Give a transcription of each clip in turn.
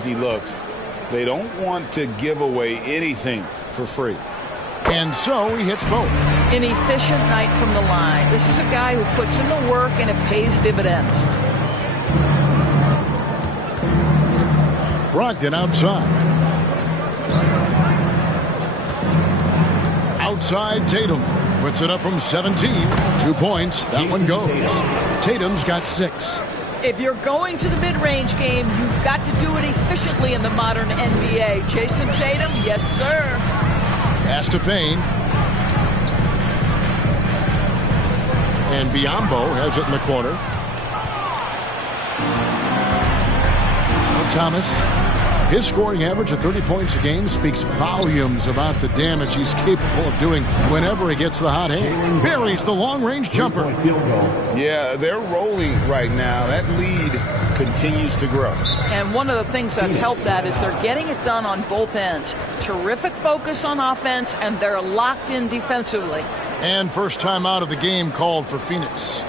easy looks. They don't want to give away anything for free. And so he hits both. An efficient night from the line. This is a guy who puts in the work and it pays dividends. Brogdon outside. Outside Tatum. Puts it up from 17. 2 points. That one goes. Tatum's got 6. If you're going to the mid-range game, you've got to do it efficiently in the modern NBA. Jason Tatum, yes, sir. Pass to Payne. And Biyombo has it in the corner. Now Thomas. His scoring average of 30 points a game speaks volumes about the damage he's capable of doing whenever he gets the hot hand. Buries the long-range jumper. Yeah, they're rolling right now. That lead continues to grow. And one of the things that's helped that is they're getting it done on both ends. Terrific focus on offense, and they're locked in defensively. And first time out of the game called for Phoenix.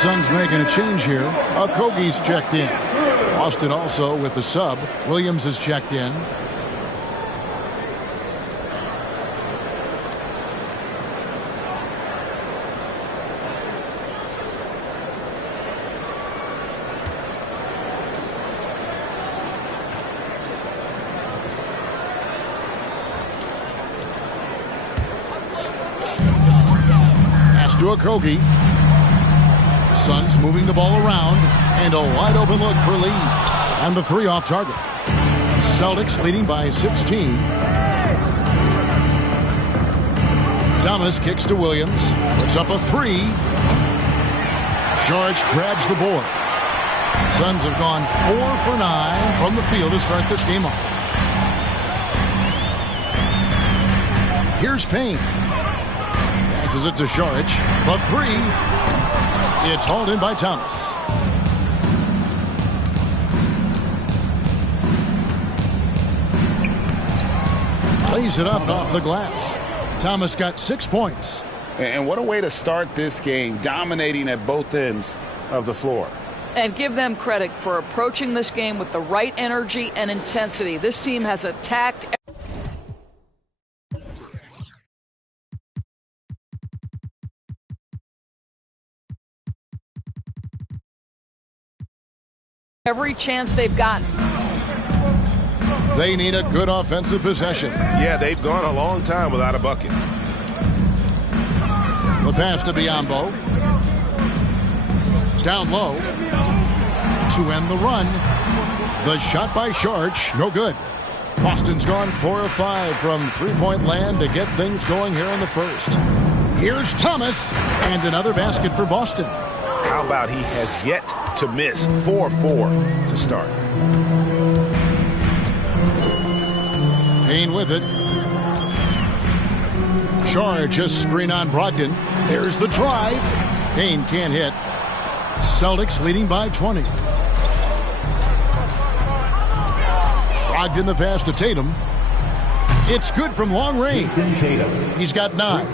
Suns making a change here. Okogie's checked in. Boston also with the sub. Williams is checked in. Pass to Okogie. Suns moving the ball around, and a wide open look for Lee. And the 3 off target. Celtics leading by 16. Thomas kicks to Williams. Puts up a 3. George grabs the board. Suns have gone 4 for 9 from the field to start this game off. Here's Payne. Passes it to Saric. The 3. It's hauled in by Thomas. Plays it up off the glass. Thomas got 6 points. And what a way to start this game, dominating at both ends of the floor. And give them credit for approaching this game with the right energy and intensity. This team has attacked every chance they've gotten. They need a good offensive possession. Yeah, they've gone a long time without a bucket. The pass to Biyombo. Down low. To end the run. The shot by Saric, no good. Boston's gone 4 of 5 from three-point land to get things going here in the first. Here's Thomas, and another basket for Boston. How about he has yet to miss? 4-4 to start. Payne with it. Saric just screen on Brogdon. There's the drive. Payne can't hit. Celtics leading by 20. Brogdon the pass to Tatum. It's good from long range. He's got 9.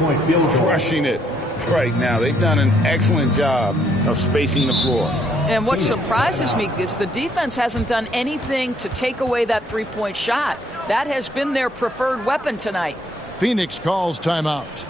Crushing it right now. They've done an excellent job of spacing the floor. And what surprises me is the defense hasn't done anything to take away that three-point shot. That has been their preferred weapon tonight. Phoenix calls timeout.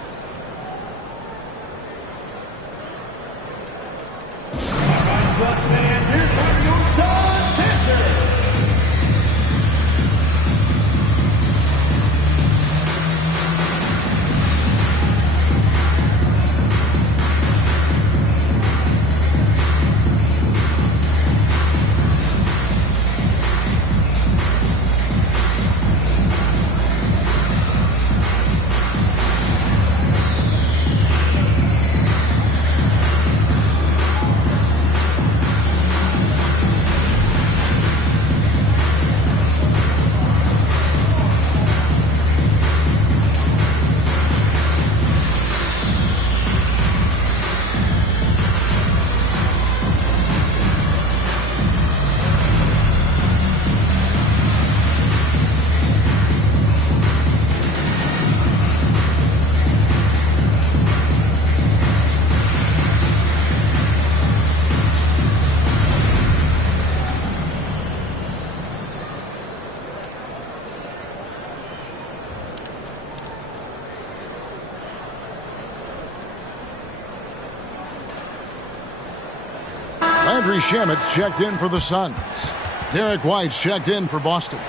Landry Shamet's checked in for the Suns. Derek White's checked in for Boston.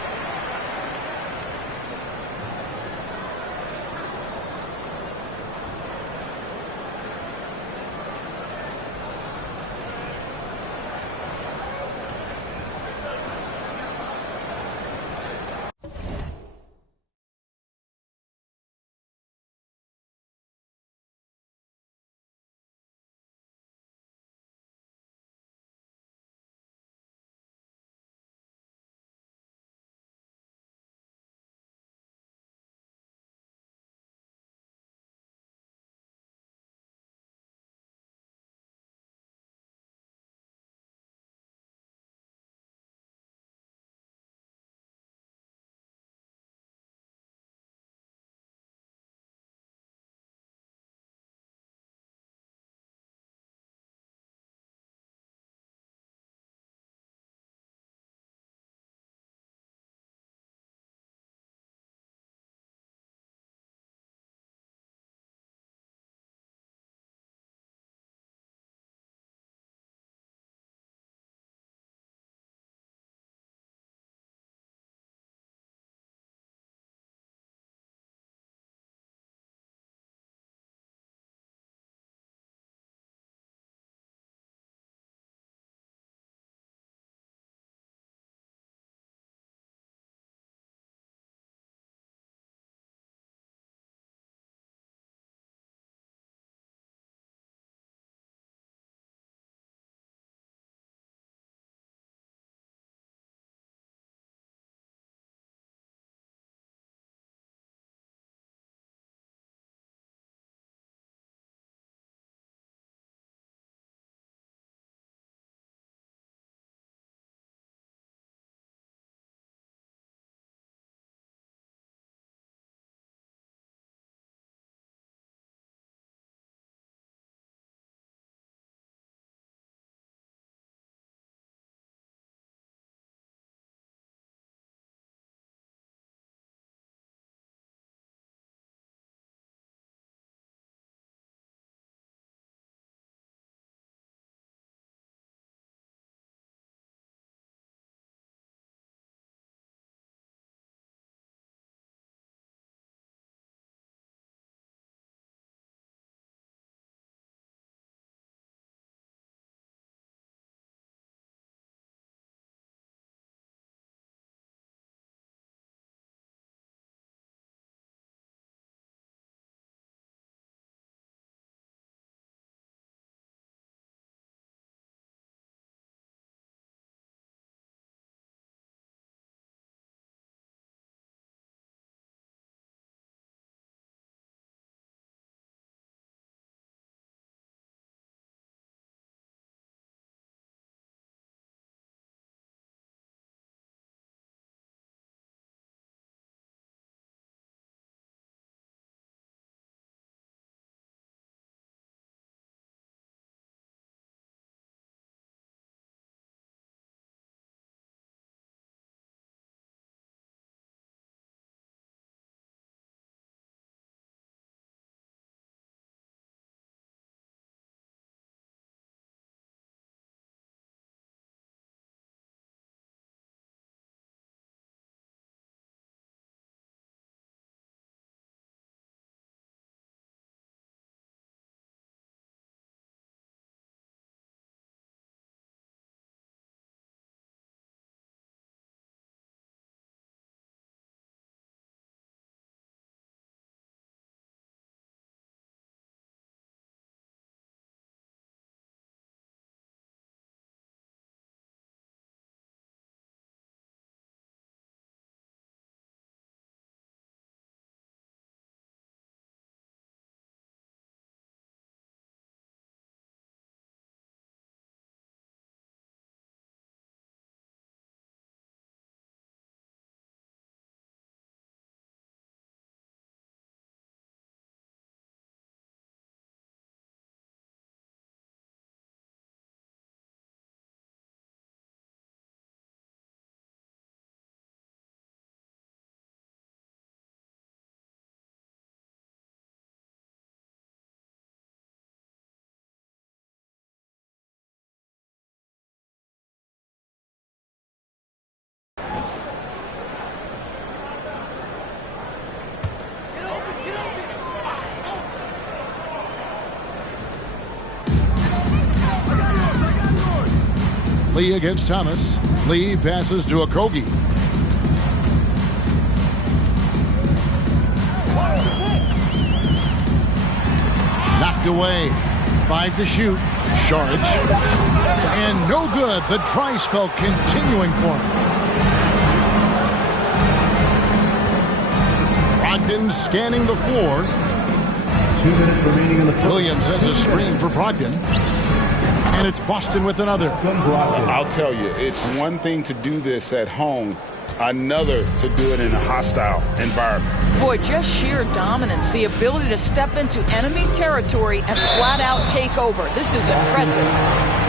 Lee against Thomas. Lee passes to Okogie. Knocked away. 5 to shoot. Sharge. And no good. The dry spell continuing for him. Brogdon scanning the floor. 2 minutes remaining in the first. Williams sends a screen for Brogdon. And it's Boston with another. I'll tell you, it's one thing to do this at home, another to do it in a hostile environment. Boy, just sheer dominance, the ability to step into enemy territory and flat out take over. This is impressive.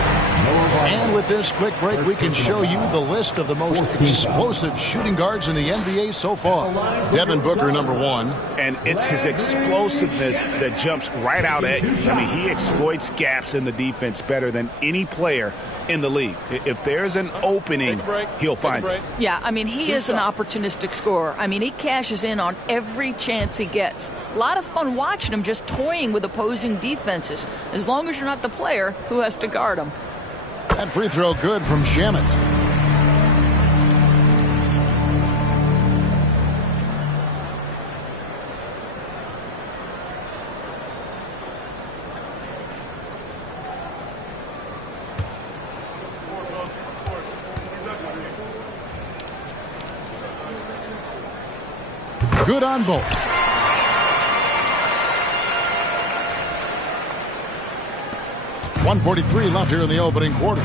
And with this quick break, we can show you the list of the most explosive shooting guards in the NBA so far. Devin Booker, number 1. And it's his explosiveness that jumps right out at you. I mean, he exploits gaps in the defense better than any player in the league. If there's an opening, he'll find it. Yeah, I mean, he is an opportunistic scorer. I mean, he cashes in on every chance he gets. A lot of fun watching him just toying with opposing defenses, as long as you're not the player who has to guard him. That free throw good from Shamet. Good on both. .143 left here in the opening quarter.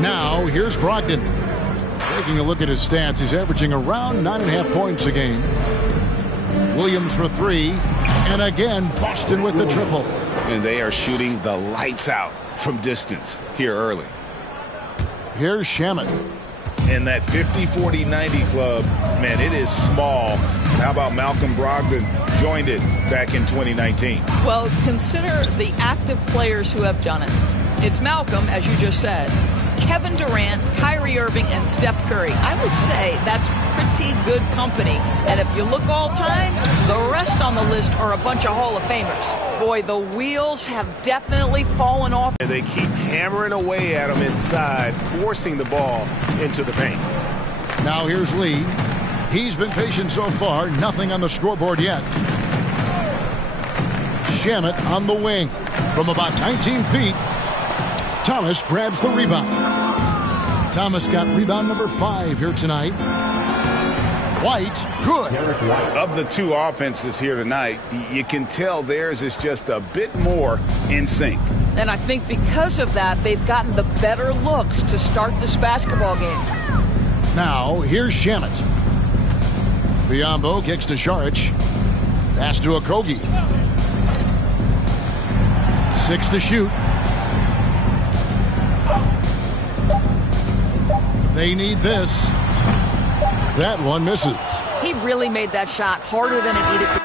Now, here's Brogdon. Taking a look at his stats, he's averaging around 9.5 points a game. Williams for 3. And again, Boston with the triple. And they are shooting the lights out from distance here early. Here's Shamet. And that 50-40-90 club, man, it is small. How about Malcolm Brogdon joined it back in 2019? Well, consider the active players who have done it. It's Malcolm, as you just said, Kevin Durant, Kyrie Irving, and Steph Curry. I would say that's pretty good company. And if you look all time, the rest on the list are a bunch of Hall of Famers. Boy, the wheels have definitely fallen off. And they keep hammering away at him inside, forcing the ball into the paint. Now here's Lee. He's been patient so far. Nothing on the scoreboard yet. Shamet on the wing. From about 19 feet, Thomas grabs the rebound. Thomas got rebound number 5 here tonight. White, good. Of the two offenses here tonight, you can tell theirs is just a bit more in sync. And I think because of that, they've gotten the better looks to start this basketball game. Now, here's Shamet. Biyombo kicks to Saric. Pass to Okogie. 6 to shoot. They need this. That one misses. He really made that shot harder than it needed to.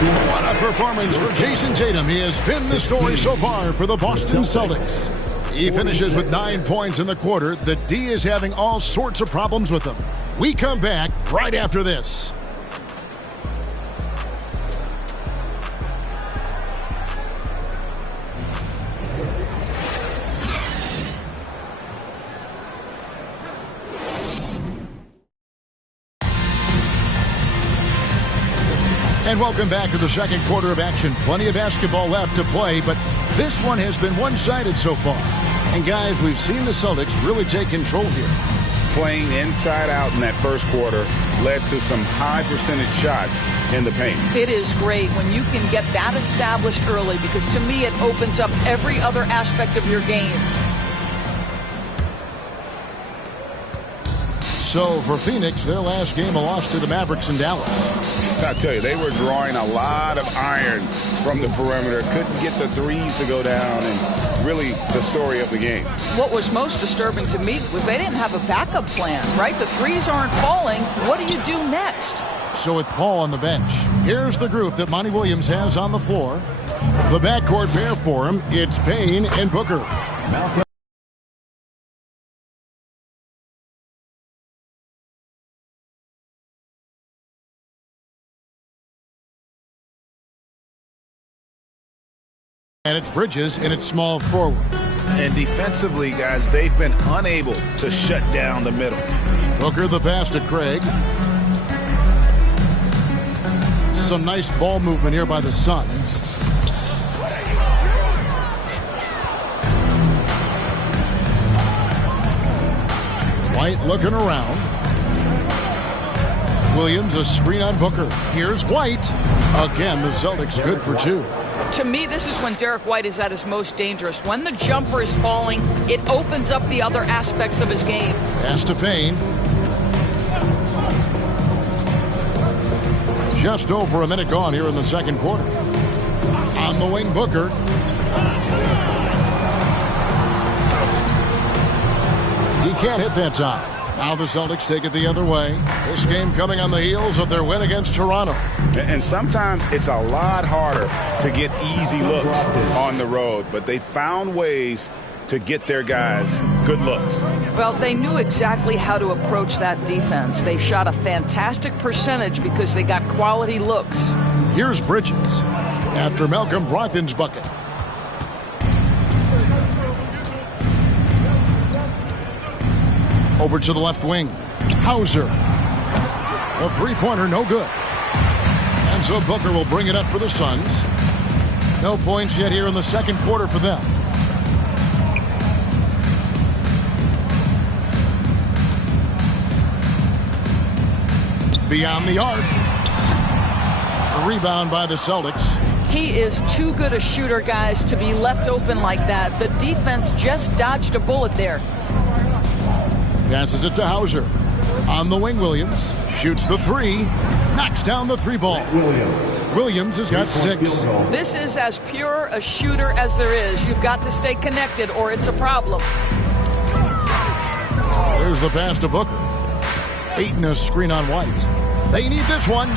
What a performance for Jason Tatum. He has been the story so far for the Boston Celtics. He finishes with 9 points in the quarter. The D is having all sorts of problems with him. We come back right after this. And welcome back to the second quarter of action. Plenty of basketball left to play, but this one has been one-sided so far. And guys, we've seen the Celtics really take control here. playing inside out in that first quarter led to some high percentage shots in the paint. It is great when you can get that established early, because to me it opens up every other aspect of your game. So for Phoenix, their last game, a loss to the Mavericks in Dallas. I tell you, they were drawing a lot of iron from the perimeter. Couldn't get the threes to go down, and really the story of the game. What was most disturbing to me was they didn't have a backup plan, right? The threes aren't falling. What do you do next? So with Paul on the bench, here's the group that Monty Williams has on the floor. The backcourt pair for him, it's Payne and Booker. Malcolm. And it's Bridges, and it's small forward. And defensively, guys, they've been unable to shut down the middle. Booker the pass to Craig. Some nice ball movement here by the Suns. White looking around. Williams a screen on Booker. Here's White. Again, the Celtics good for two. To me, this is when Derek White is at his most dangerous. When the jumper is falling, it opens up the other aspects of his game. Pass to Payne. Just over a minute gone here in the second quarter. On the wing, Booker. He can't hit that time. Now the Celtics take it the other way. This game coming on the heels of their win against Toronto. And sometimes it's a lot harder to get easy looks on the road, but they found ways to get their guys good looks. Well, they knew exactly how to approach that defense. They shot a fantastic percentage because they got quality looks. Here's Bridges after Malcolm Brogdon's bucket. Over to the left wing. Hauser. A three-pointer, no good. And so Booker will bring it up for the Suns. No points yet here in the second quarter for them. Beyond the arc. A rebound by the Celtics. He is too good a shooter, guys, to be left open like that. The defense just dodged a bullet there. Passes it to Hauser. On the wing, Williams. Shoots the three. Knocks down the three ball. Williams has got 6. This is as pure a shooter as there is. You've got to stay connected or it's a problem. There's the pass to Booker. Ayton a screen on White. They need this one.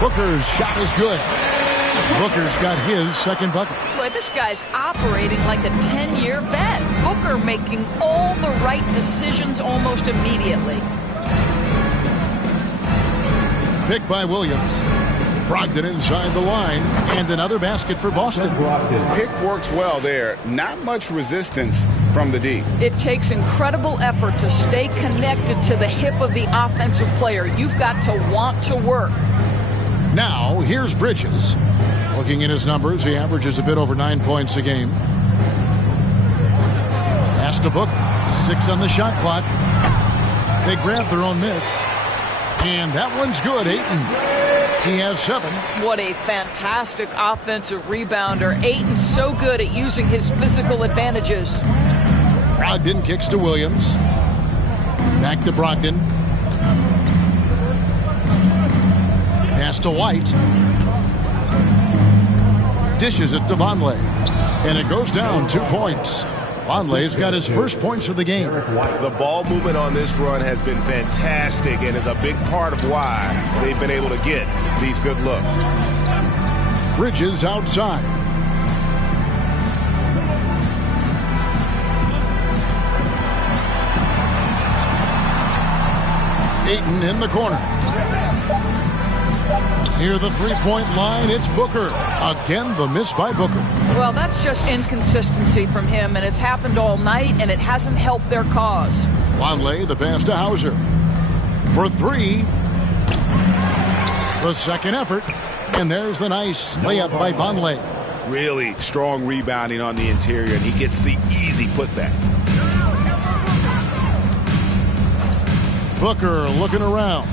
Booker's shot is good. Booker's got his second bucket. Boy, this guy's operating like a 10-year vet. Booker making all the right decisions almost immediately. Pick by Williams. Brogdon inside the line. And another basket for Boston. Pick works well there. Not much resistance from the D. It takes incredible effort to stay connected to the hip of the offensive player. You've got to want to work. Now, here's Bridges. Looking at his numbers, he averages a bit over 9 points a game. Pass to Booker. 6 on the shot clock. They grab their own miss. And that one's good, Ayton. He has 7. What a fantastic offensive rebounder. Ayton's so good at using his physical advantages. Brogdon kicks to Williams. Back to Brogdon. Pass to White. Dishes it to Vonleh. And it goes down 2 points. Vonleh's got his first points of the game. The ball movement on this run has been fantastic and is a big part of why they've been able to get these good looks. Bridges outside. Ayton in the corner. Near the three-point line, it's Booker. Again, the miss by Booker. Well, that's just inconsistency from him, and it's happened all night, and it hasn't helped their cause. Vonleh, the pass to Hauser. For 3. The second effort. And there's the nice layup by Vonleh. Really strong rebounding on the interior, and he gets the easy putback. Booker looking around.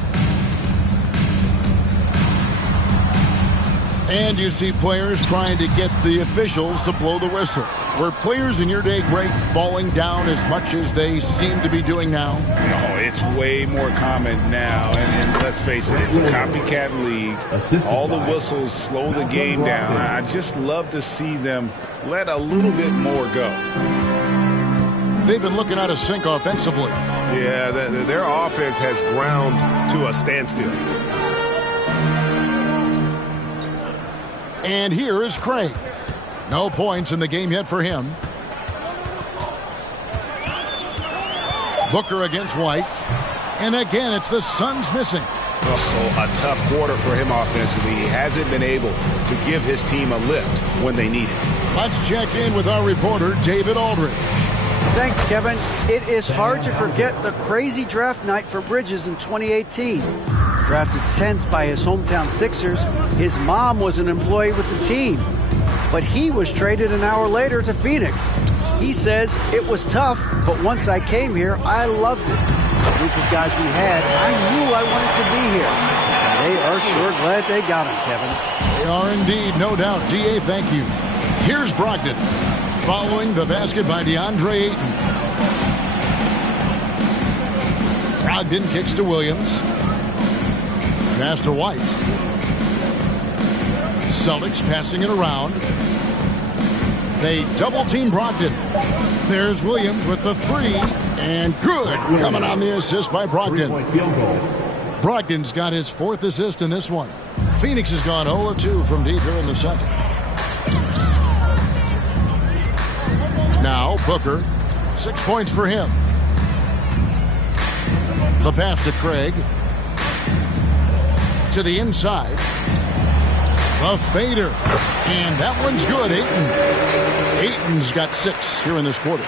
And you see players trying to get the officials to blow the whistle. Were players in your day, Greg, falling down as much as they seem to be doing now? No, it's way more common now. And let's face it, it's a copycat league. All the whistles slow the game down. I just love to see them let a little bit more go. They've been looking out of sync offensively. Yeah, their offense has ground to a standstill. And here is Craig. No points in the game yet for him. Booker against White. And again, it's the Suns missing. Oh, a tough quarter for him offensively. He hasn't been able to give his team a lift when they need it. Let's check in with our reporter, David Aldridge. Thanks, Kevin. It is hard to forget the crazy draft night for Bridges in 2018. Drafted 10th by his hometown Sixers, his mom was an employee with the team. But he was traded an hour later to Phoenix. He says, it was tough, but once I came here, I loved it. The group of guys we had, I knew I wanted to be here. And they are sure glad they got him, Kevin. They are indeed, no doubt. D.A., thank you. Here's Brogdon. Following the basket by DeAndre Ayton. Brogdon kicks to Williams. Pass to White. Celtics passing it around. They double-team Brogdon. There's Williams with the three. And good. Coming on the assist by Brogdon. Brogdon's got his fourth assist in this one. Phoenix has gone 0-2 from deep here in the second. Now Booker. 6 points for him. The pass to Craig. To the inside. A fader. And that one's good. Ayton's got 6 here in this quarter.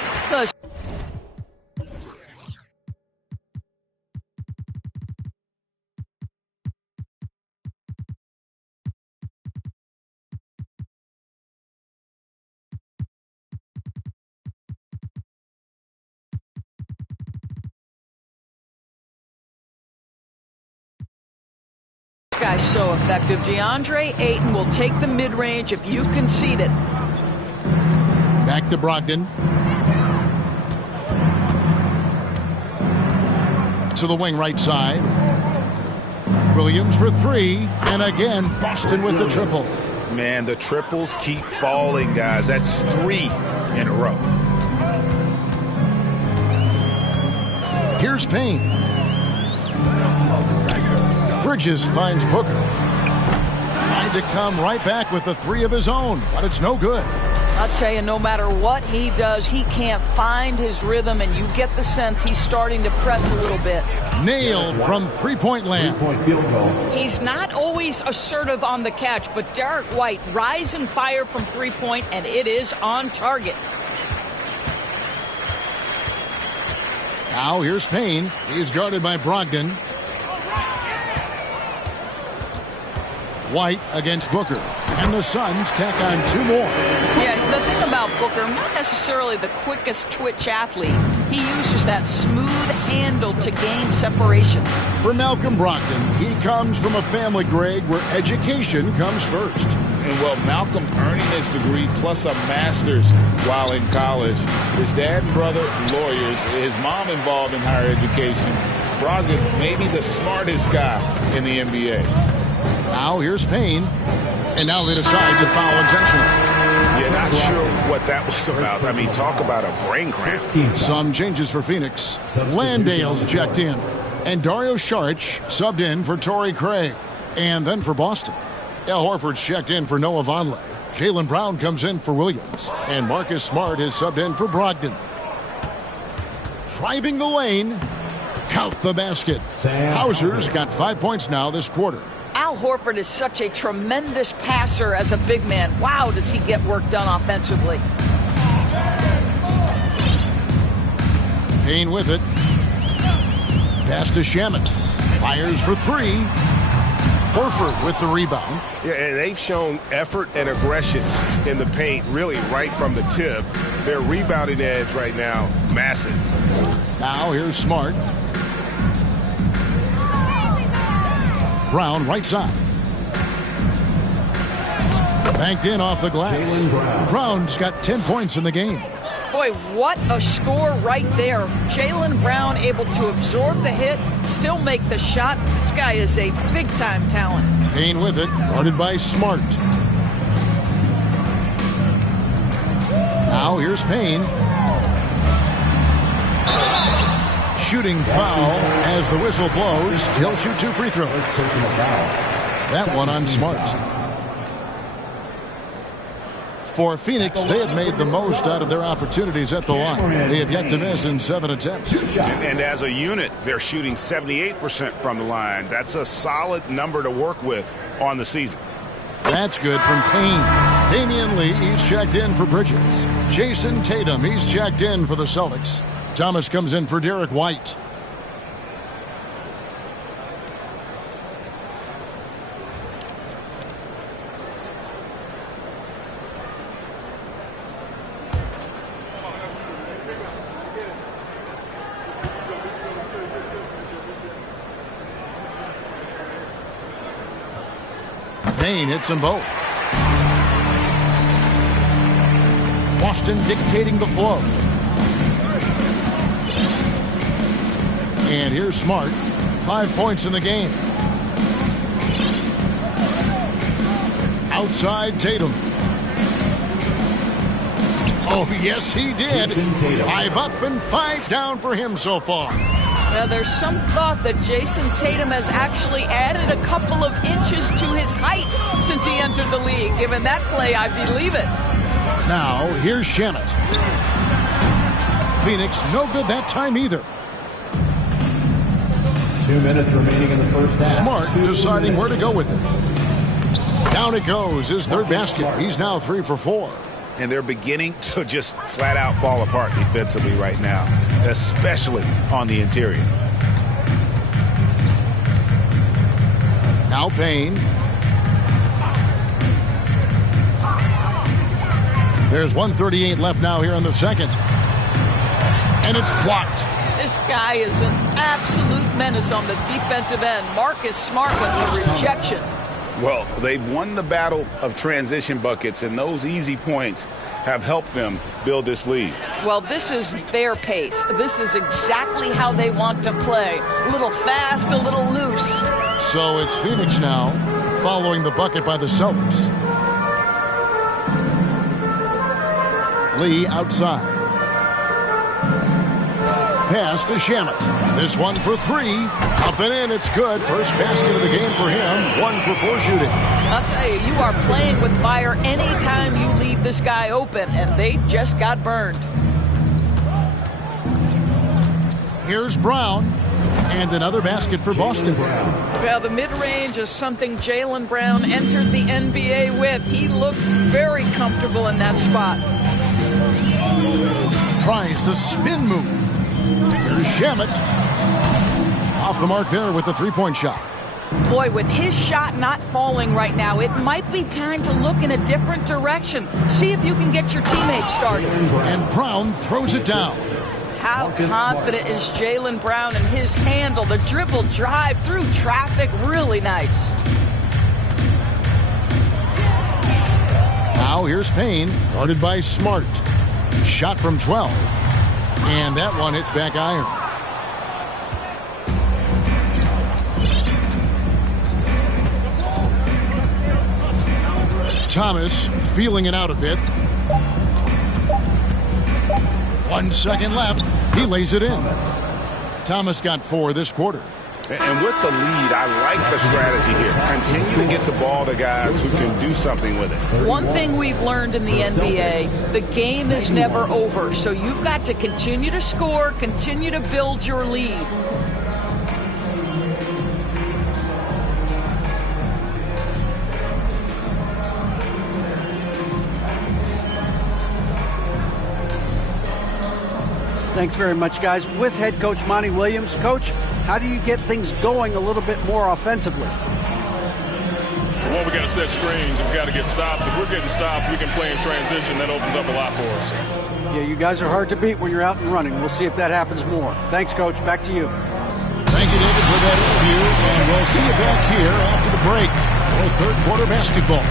Guy's so effective. DeAndre Ayton will take the mid-range if you concede it. Back to Brogdon. To the wing right side. Williams for 3. And again, Boston with the triple. Man, the triples keep falling, guys. That's 3 in a row. Here's Payne. Bridges finds Booker. Trying to come right back with the 3 of his own, but it's no good. I'll tell you, no matter what he does, he can't find his rhythm, and you get the sense he's starting to press a little bit. Nailed from three-point land. He's not always assertive on the catch, but Derek White rise and fire from three-point, and it is on target. Now here's Payne. He's guarded by Brogdon. White against Booker. And the Suns tack on 2 more. Yeah, the thing about Booker, not necessarily the quickest twitch athlete. He uses that smooth handle to gain separation. For Malcolm Brogdon, he comes from a family, Greg, where education comes first. And well, Malcolm earning his degree plus a master's while in college. His dad and brother, lawyers. His mom involved in higher education. Brogdon, maybe the smartest guy in the NBA. Now here's Payne. And now they decide to foul intentionally. Yeah, not sure what that was about. I mean, talk about a brain cramp. Some changes for Phoenix. Landale's checked in. And Dario Saric subbed in for Torrey Craig. And then for Boston, Al Horford's checked in for Noah Vonleh. Jaylen Brown comes in for Williams. And Marcus Smart is subbed in for Brogdon. Driving the lane. Count the basket. Hauser's got 5 points now this quarter. Al Horford is such a tremendous passer as a big man. Wow, does he get work done offensively. Payne with it. Pass to Shamet. Fires for 3. Horford with the rebound. Yeah, and they've shown effort and aggression in the paint really right from the tip. Their rebounding edge right now, massive. Now here's Smart. Brown right side. Banked in off the glass. Brown's got 10 points in the game. Boy, what a score right there. Jaylen Brown able to absorb the hit, still make the shot. This guy is a big-time talent. Payne with it, guarded by Smart. Now here's Payne. Shooting foul as the whistle blows. He'll shoot 2 free throws. That one on Smart. For Phoenix, they have made the most out of their opportunities at the line. They have yet to miss in 7 attempts. And as a unit, they're shooting 78% from the line. That's a solid number to work with on the season. That's good from Payne. Damian Lee, he's checked in for Bridges. Jason Tatum, he's checked in for the Celtics. Thomas comes in for Derek White. Payne hits them both. Boston dictating the flow. And here's Smart. 5 points in the game. Outside Tatum. Oh, yes, he did. 5 up and 5 down for him so far. Now, there's some thought that Jason Tatum has actually added a couple of inches to his height since he entered the league. Given that play, I believe it. Now, here's Shamet. Phoenix, no good that time either. 2 minutes remaining in the first half. Smart deciding where to go with it. Down it goes, his 3rd basket. He's now 3 for 4. And they're beginning to just flat out fall apart defensively right now, especially on the interior. Now Payne. There's 1:38 left now here in the second. And it's blocked. This guy is an absolute menace on the defensive end. Marcus Smart with the rejection. Well, they've won the battle of transition buckets, and those easy points have helped them build this lead. Well, this is their pace. This is exactly how they want to play. A little fast, a little loose. So it's Phoenix now, following the bucket by the Celtics. Lee outside. Pass to Shamet. This one for 3. Up and in, it's good. First basket of the game for him. 1 for 4 shooting. I'll tell you, you are playing with fire anytime you leave this guy open, and they just got burned. Here's Brown. And another basket for Boston. Well, the mid-range is something Jaylen Brown entered the NBA with. He looks very comfortable in that spot. Tries the spin move. Here's Shamet. Off the mark there with the 3-point shot. Boy, with his shot not falling right now, it might be time to look in a different direction. See if you can get your teammates started. And Brown throws it down. How confident is Jaylen Brown in his handle? The dribble drive through traffic, really nice. Now here's Payne, guarded by Smart. Shot from 12. And that one hits back iron. Thomas feeling it out a bit. 1 second left. He lays it in. Thomas got 4 this quarter. And with the lead, I like the strategy here. Continue to get the ball to guys who can do something with it. One thing we've learned in the NBA, the game is never over. So you've got to continue to score, continue to build your lead. Thanks very much, guys. With head coach Monty Williams. Coach, how do you get things going a little bit more offensively? Well, we got to set screens and we got to get stops. If we're getting stops, we can play in transition. That opens up a lot for us. Yeah, you guys are hard to beat when you're out and running. We'll see if that happens more. Thanks, Coach. Back to you. Thank you, David, for that interview, and we'll see you back here after the break for third quarter basketball.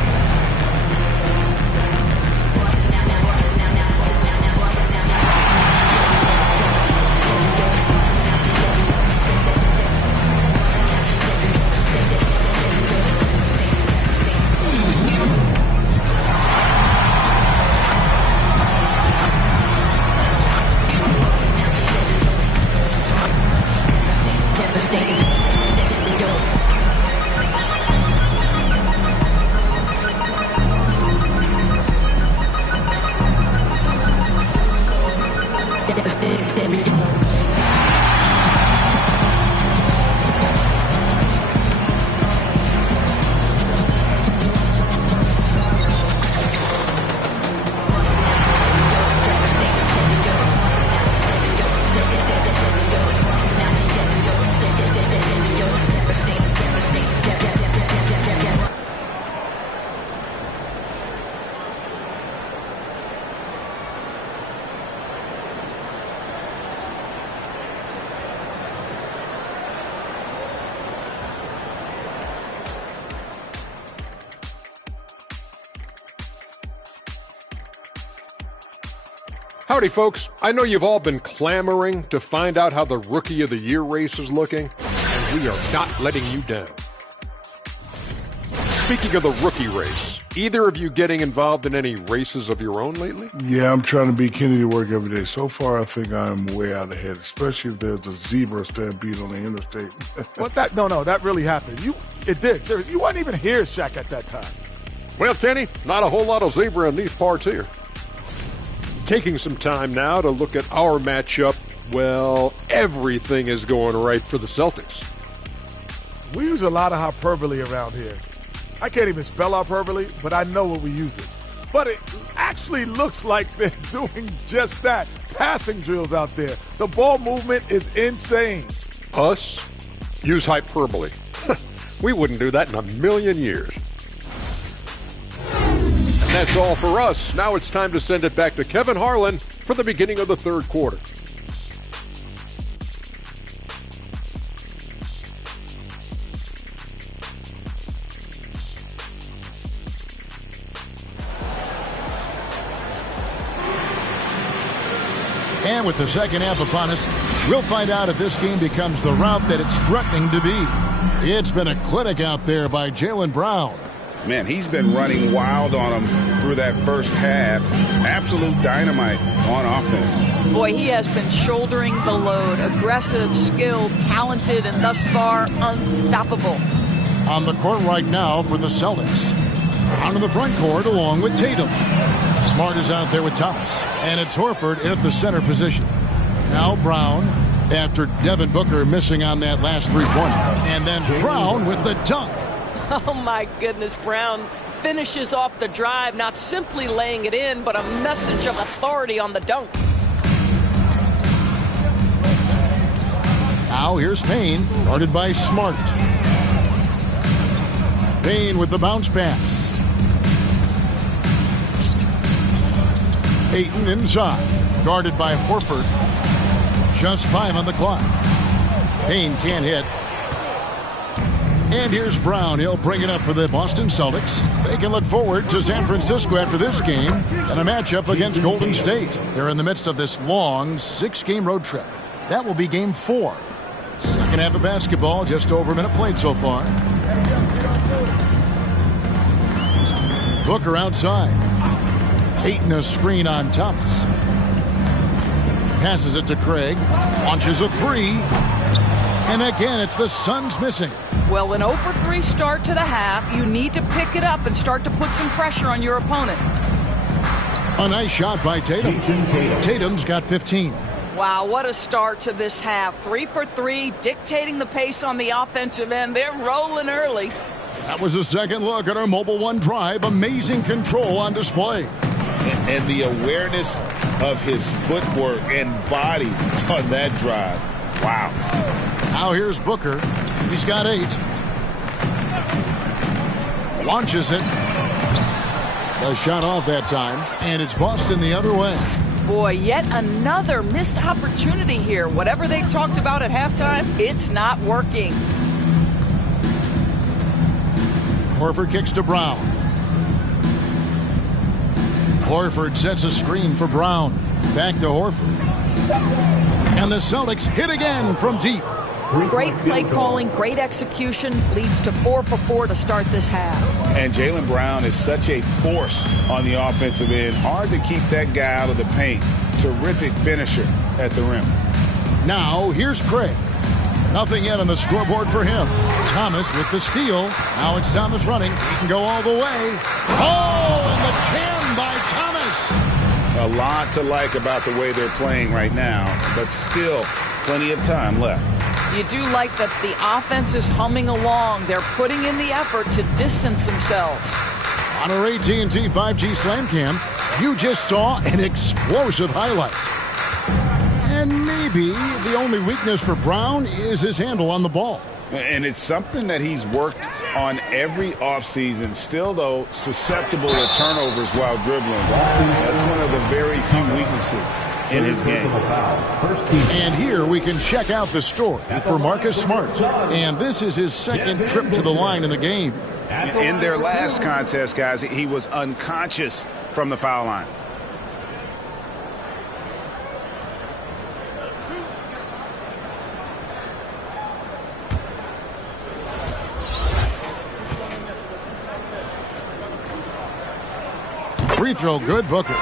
Howdy, folks. I know you've all been clamoring to find out how the Rookie of the Year race is looking, and we are not letting you down. Speaking of the rookie race, either of you getting involved in any races of your own lately? Yeah, I'm trying to beat Kenny to work every day. So far, I think I'm way out ahead, especially if there's a zebra stampede on the interstate. Well, that really happened. It did. Seriously, you weren't even here, Shaq, at that time. Well, Kenny, not a whole lot of zebra in these parts here. Taking some time now to look at our matchup. Well, everything is going right for the Celtics. We use a lot of hyperbole around here. I can't even spell hyperbole, but I know what we use it. But it actually looks like they're doing just that. Passing drills out there. The ball movement is insane. Us? Use hyperbole. We wouldn't do that in a million years. And that's all for us. Now it's time to send it back to Kevin Harlan for the beginning of the third quarter. And with the second half upon us, we'll find out if this game becomes the route that it's threatening to be. It's been a clinic out there by Jaylen Brown. Man, he's been running wild on him through that first half. Absolute dynamite on offense. Boy, he has been shouldering the load. Aggressive, skilled, talented, and thus far unstoppable. On the court right now for the Celtics. Out in the front court along with Tatum. Smart is out there with Thomas. And it's Horford at the center position. Now Brown after Devin Booker missing on that last three-pointer. And then Brown with the dunk. Oh, my goodness. Brown finishes off the drive, not simply laying it in, but a message of authority on the dunk. Now here's Payne, guarded by Smart. Payne with the bounce pass. Ayton inside, guarded by Horford. Just 5 on the clock. Payne can't hit. And here's Brown. He'll bring it up for the Boston Celtics. They can look forward to San Francisco after this game and a matchup against Golden State. They're in the midst of this long 6-game road trip. That will be game 4. Second half of basketball, just over a minute played so far. Booker outside. Ayton a screen on Thomas. Passes it to Craig. Launches a 3. And again, it's the Suns missing. Well, an 0-for-3 start to the half. You need to pick it up and start to put some pressure on your opponent. A nice shot by Tatum. Tatum's got 15. Wow, what a start to this half. 3 for 3, dictating the pace on the offensive end. They're rolling early. That was a second look at our Mobile One drive. Amazing control on display. And the awareness of his footwork and body on that drive. Wow. Now here's Booker. He's got 8. Launches it. A shot off that time. And it's Boston the other way. boy, yet another missed opportunity here. Whatever they talked about at halftime, it's not working. Horford kicks to Brown. Horford sets a screen for Brown. Back to Horford. And the Celtics hit again from deep. Great play calling, great execution, leads to 4 for 4 to start this half. And Jaylen Brown is such a force on the offensive end. Hard to keep that guy out of the paint. Terrific finisher at the rim. Now, here's Craig. Nothing yet on the scoreboard for him. Thomas with the steal. Now it's Thomas running. He can go all the way. Oh, and the jam by Thomas. A lot to like about the way they're playing right now, but still plenty of time left. You do like that the offense is humming along. They're putting in the effort to distance themselves. On our AT&T 5G Slam Cam, you just saw an explosive highlight. And maybe the only weakness for Brown is his handle on the ball. And it's something that he's worked on every offseason. Still, though, susceptible to turnovers while dribbling. That's one of the very few weaknesses in his game. And here we can check out the story for Marcus Smart. And this is his second trip to the line in the game. In their last contest, guys, he was unconscious from the foul line. Free throw good, Booker.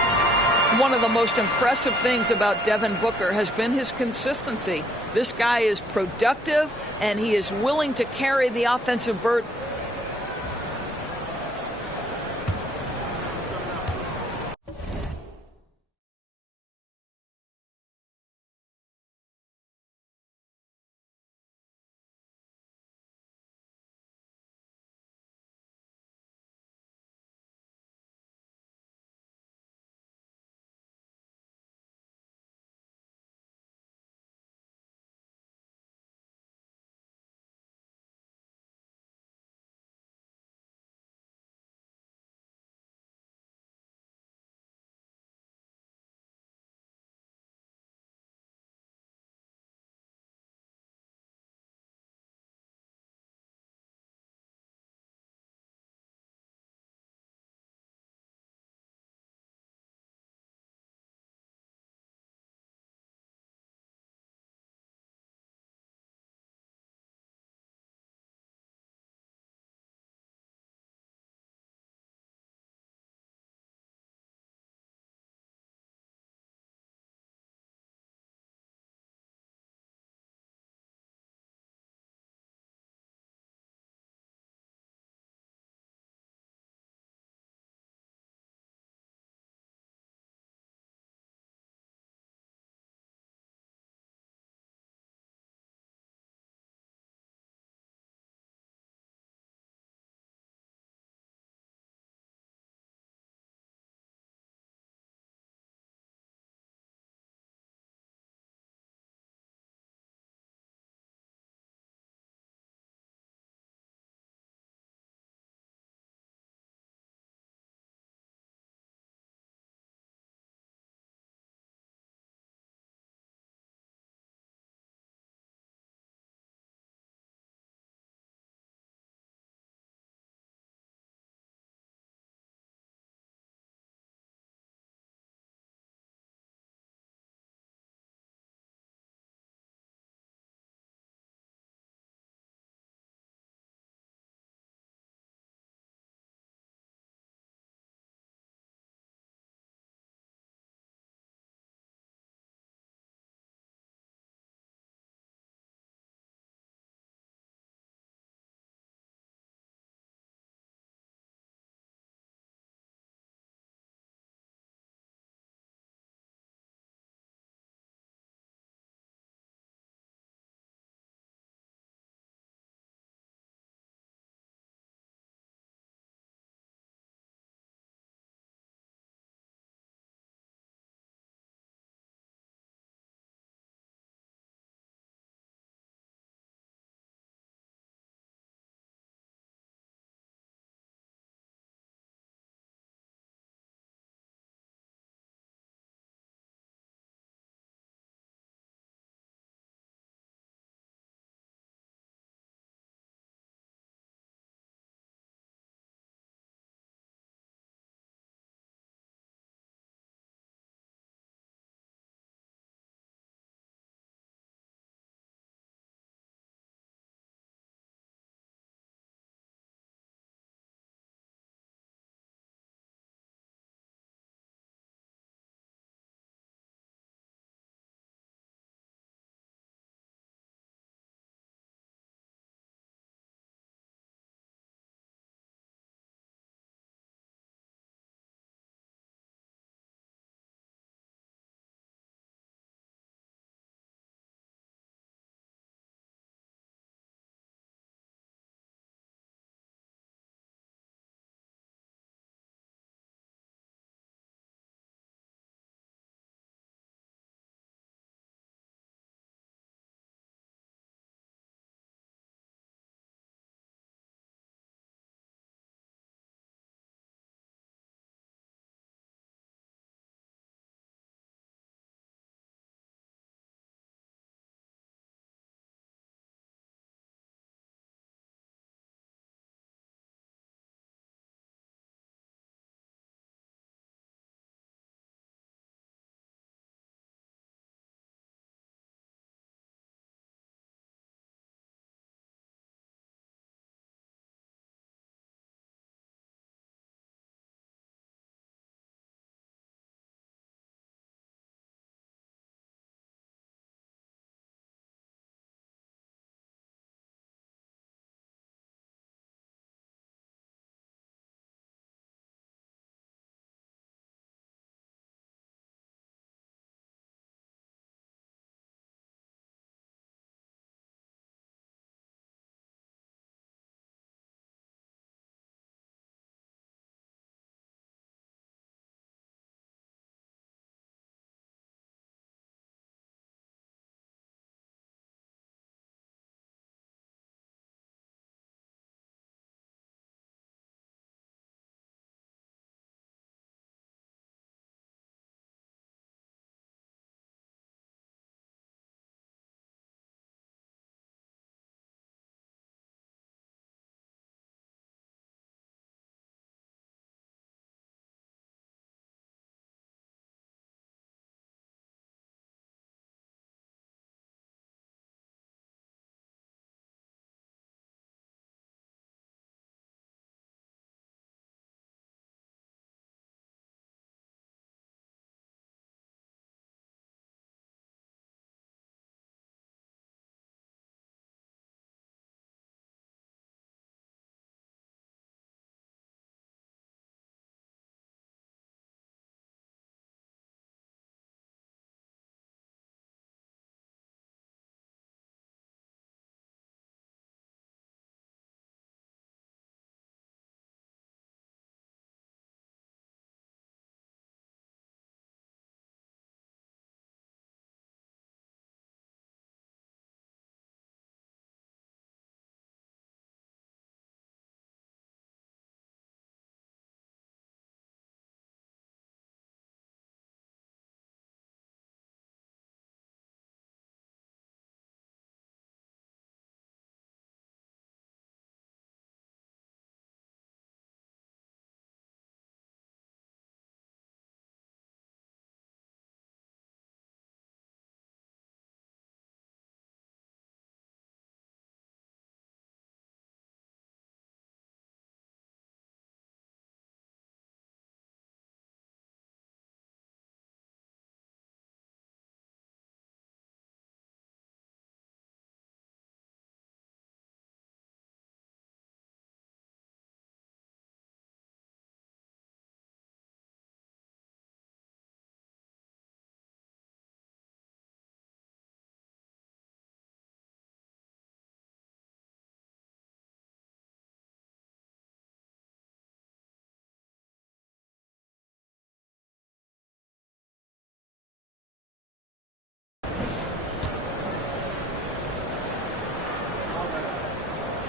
One of the most impressive things about Devin Booker has been his consistency. This guy is productive, and he is willing to carry the offensive burden.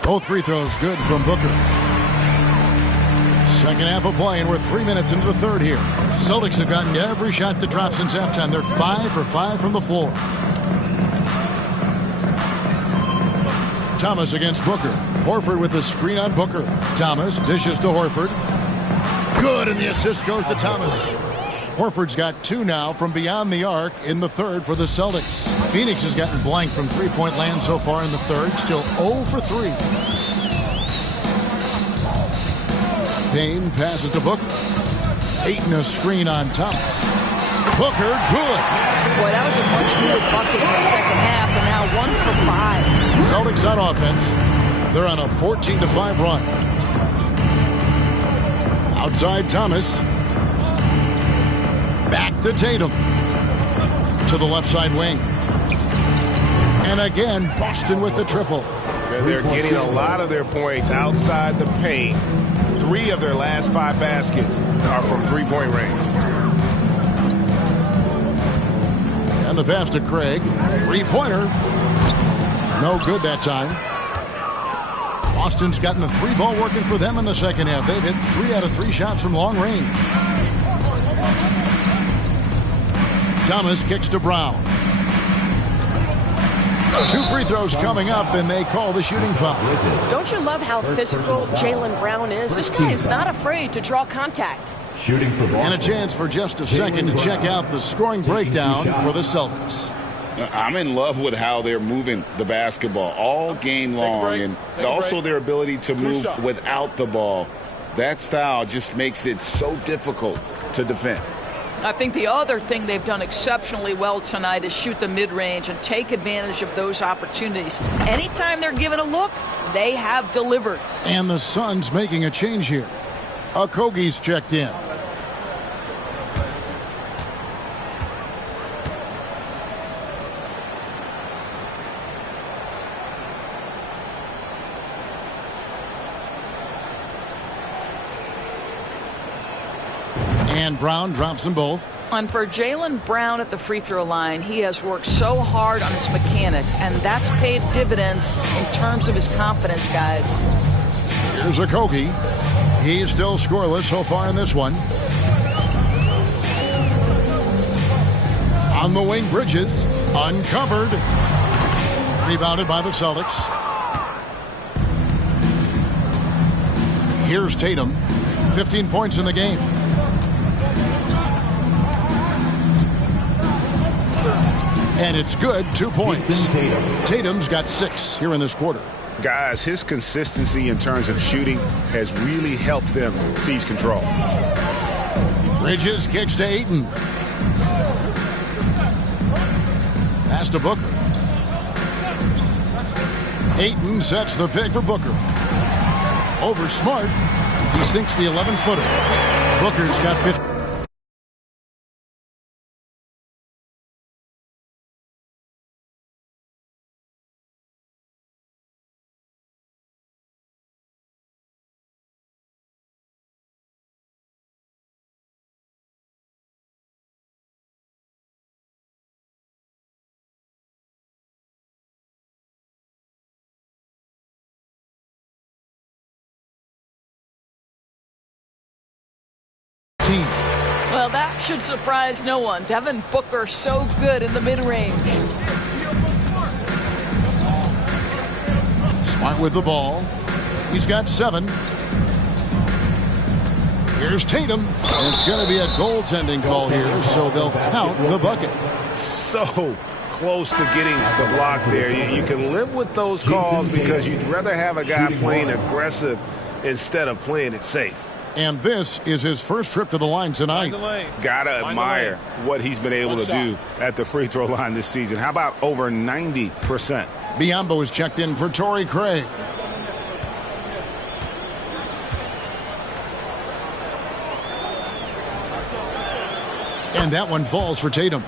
Both free throws good from Booker. Second half of play, and we're 3 minutes into the third here. Celtics have gotten every shot that dropped since halftime. They're 5 for 5 from the floor. Thomas against Booker. Horford with the screen on Booker. Thomas dishes to Horford. Good, and the assist goes to Thomas. Horford's got 2 now from beyond the arc in the third for the Celtics. Phoenix has gotten blank from three-point land so far in the third. Still 0 for 3. Payne passes to Booker. Ayton a screen on Thomas. Booker, good. Boy, that was a much-needed bucket in the second half, and now 1 for 5. Celtics on offense. They're on a 14-5 run. Outside Thomas. Back to Tatum. To the left side wing. And again, Boston with the triple. They're getting a lot of their points outside the paint. 3 of their last 5 baskets are from three-point range. And the pass to Craig. Three-pointer. No good that time. Boston's gotten the 3-ball working for them in the second half. They've hit 3 out of 3 shots from long range. Thomas kicks to Brown. 2 free throws coming up, and they call the shooting foul. Don't you love how physical Jaylen Brown is? This guy is not afraid to draw contact. Shooting for Boston. And a chance for just a second to check out the scoring breakdown for the Celtics. I'm in love with how they're moving the basketball all game long, and also their ability to move without the ball. That style just makes it so difficult to defend. I think the other thing they've done exceptionally well tonight is shoot the mid-range and take advantage of those opportunities. Anytime they're given a look, they have delivered. And the Suns making a change here. Okogie's checked in. And Brown drops them both. And for Jaylen Brown at the free throw line, he has worked so hard on his mechanics, and that's paid dividends in terms of his confidence, guys. Here's Okogie. He's still scoreless so far in this one. On the wing, Bridges. Uncovered. Rebounded by the Celtics. Here's Tatum. 15 points in the game. And it's good, 2 points. Tatum's got 6 here in this quarter. Guys, his consistency in terms of shooting has really helped them seize control. Bridges kicks to Ayton. Pass to Booker. Ayton sets the pick for Booker. Over Smart. He sinks the 11-footer. Booker's got 15. Well, that should surprise no one. Devin Booker so good in the mid-range. Smart with the ball. He's got 7. Here's Tatum. And it's going to be a goaltending call here, so they'll count the bucket. So close to getting the block there. You can live with those calls because you'd rather have a guy playing aggressive instead of playing it safe. And this is his first trip to the line tonight. Gotta admire what he's been able to do at the free throw line this season. How about over 90%? Biyombo is checked in for Torrey Craig. And that one falls for Tatum.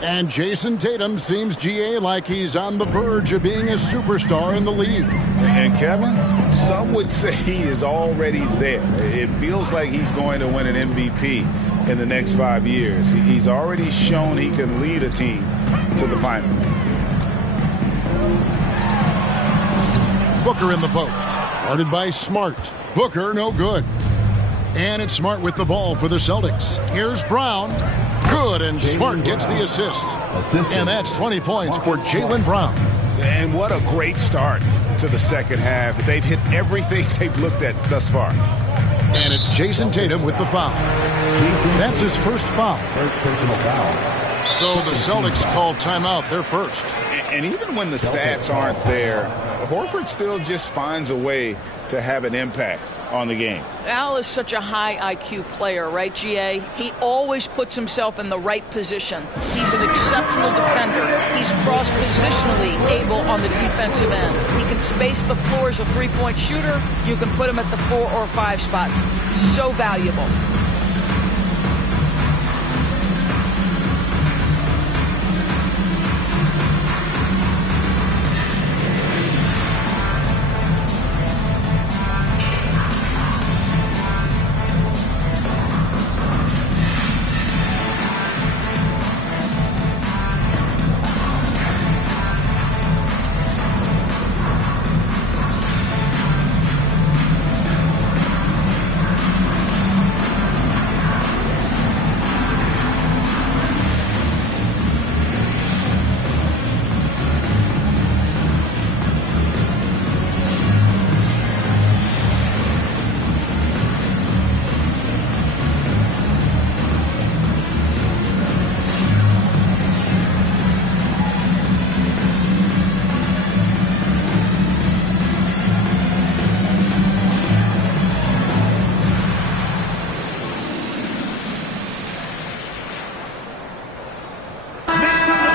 And Jason Tatum seems, GA, like he's on the verge of being a superstar in the league. And Kevin, some would say he is already there. It feels like he's going to win an MVP in the next 5 years. He's already shown he can lead a team to the finals. Booker in the post. Guarded by Smart. Booker, no good. And it's Smart with the ball for the Celtics. Here's Brown. Good, and Smart gets the assist. And that's 20 points for Jaylen Brown. And what a great start to the second half. They've hit everything they've looked at thus far. And it's Jason Tatum with the foul. That's his first foul. First personal foul. So the Celtics called timeout, their first. And even when the stats aren't there, Horford still just finds a way to have an impact on the game. Al is such a high IQ player, right, GA? He always puts himself in the right position. He's an exceptional defender. He's cross-positionally able on the defensive end. He can space the floor as a three-point shooter. You can put him at the 4 or 5 spots. So valuable.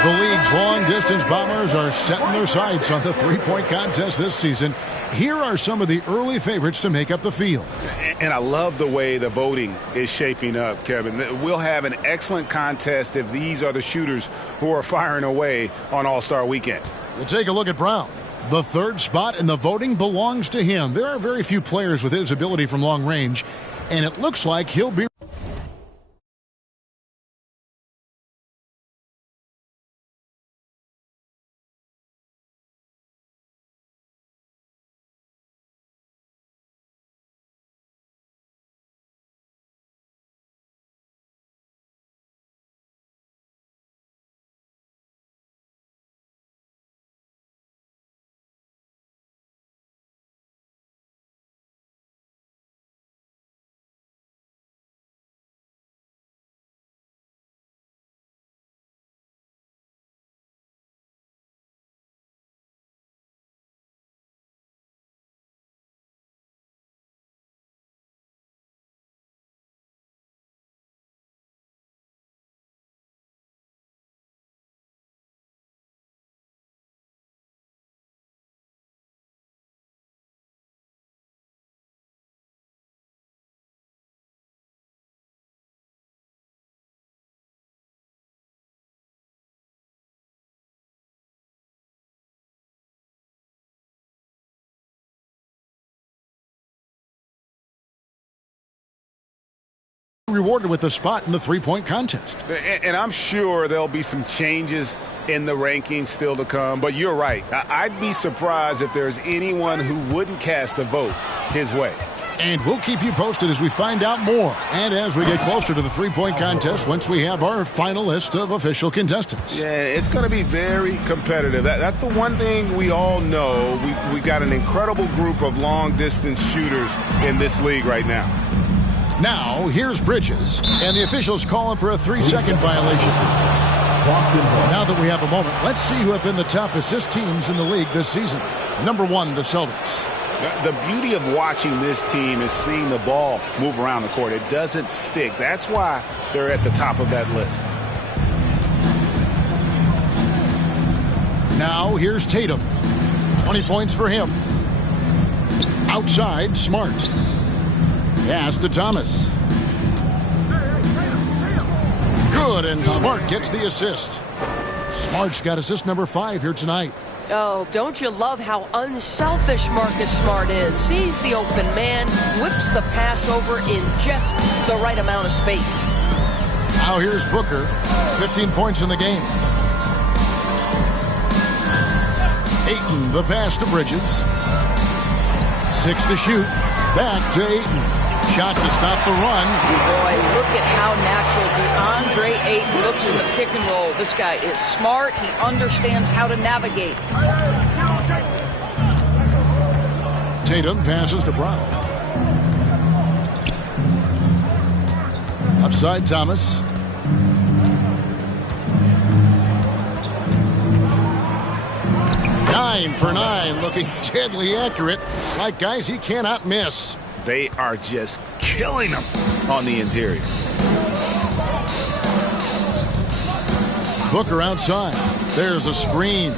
The league's long-distance bombers are setting their sights on the three-point contest this season. Here are some of the early favorites to make up the field. And I love the way the voting is shaping up, Kevin. We'll have an excellent contest if these are the shooters who are firing away on All-Star Weekend. You take a look at Brown. The third spot in the voting belongs to him. There are very few players with his ability from long range, and it looks like he'll be rewarded with a spot in the three-point contest. And I'm sure there'll be some changes in the rankings still to come, but you're right. I'd be surprised if there's anyone who wouldn't cast a vote his way. And we'll keep you posted as we find out more and as we get closer to the three-point contest once we have our final list of official contestants. Yeah, it's going to be very competitive. That's the one thing we all know. We've got an incredible group of long-distance shooters in this league right now. Now, here's Bridges, and the officials calling for a 3-second violation. Now that we have a moment, let's see who have been the top assist teams in the league this season. Number 1, the Celtics. The beauty of watching this team is seeing the ball move around the court. It doesn't stick. That's why they're at the top of that list. Now, here's Tatum. 20 points for him. Outside, Smart. Pass to Thomas. Good, and Smart gets the assist. Smart's got assist number 5 here tonight. Oh, don't you love how unselfish Marcus Smart is? Sees the open man, whips the pass over in just the right amount of space. Now here's Booker. 15 points in the game. Ayton, the pass to Bridges. 6 to shoot. Back to Ayton. Shot to stop the run. Boy, look at how natural DeAndre Ayton looks in the pick and roll. This guy is smart. He understands how to navigate. Tatum passes to Brown. Upside Thomas. Nine for 9, looking deadly accurate. Like guys he cannot miss. They are just killing them on the interior. Booker outside. There's a screen.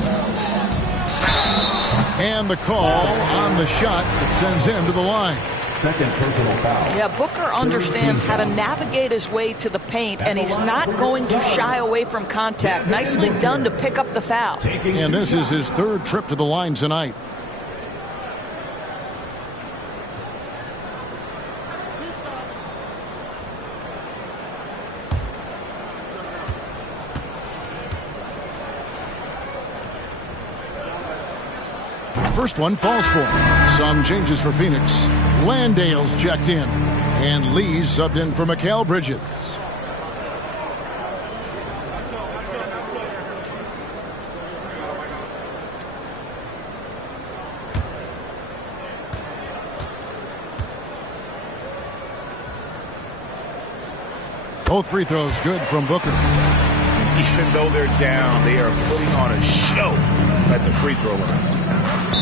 And the call on the shot that sends him to the line. Second personal foul. Yeah, Booker understands how to navigate his way to the paint, and he's not going to shy away from contact. Nicely done to pick up the foul. And this is his 3rd trip to the line tonight. First one falls for him. Some changes for Phoenix. Landale's checked in. And Lee's subbed in for Mikal Bridges. Both free throws good from Booker. Even though they're down, they are putting on a show at the free throw line.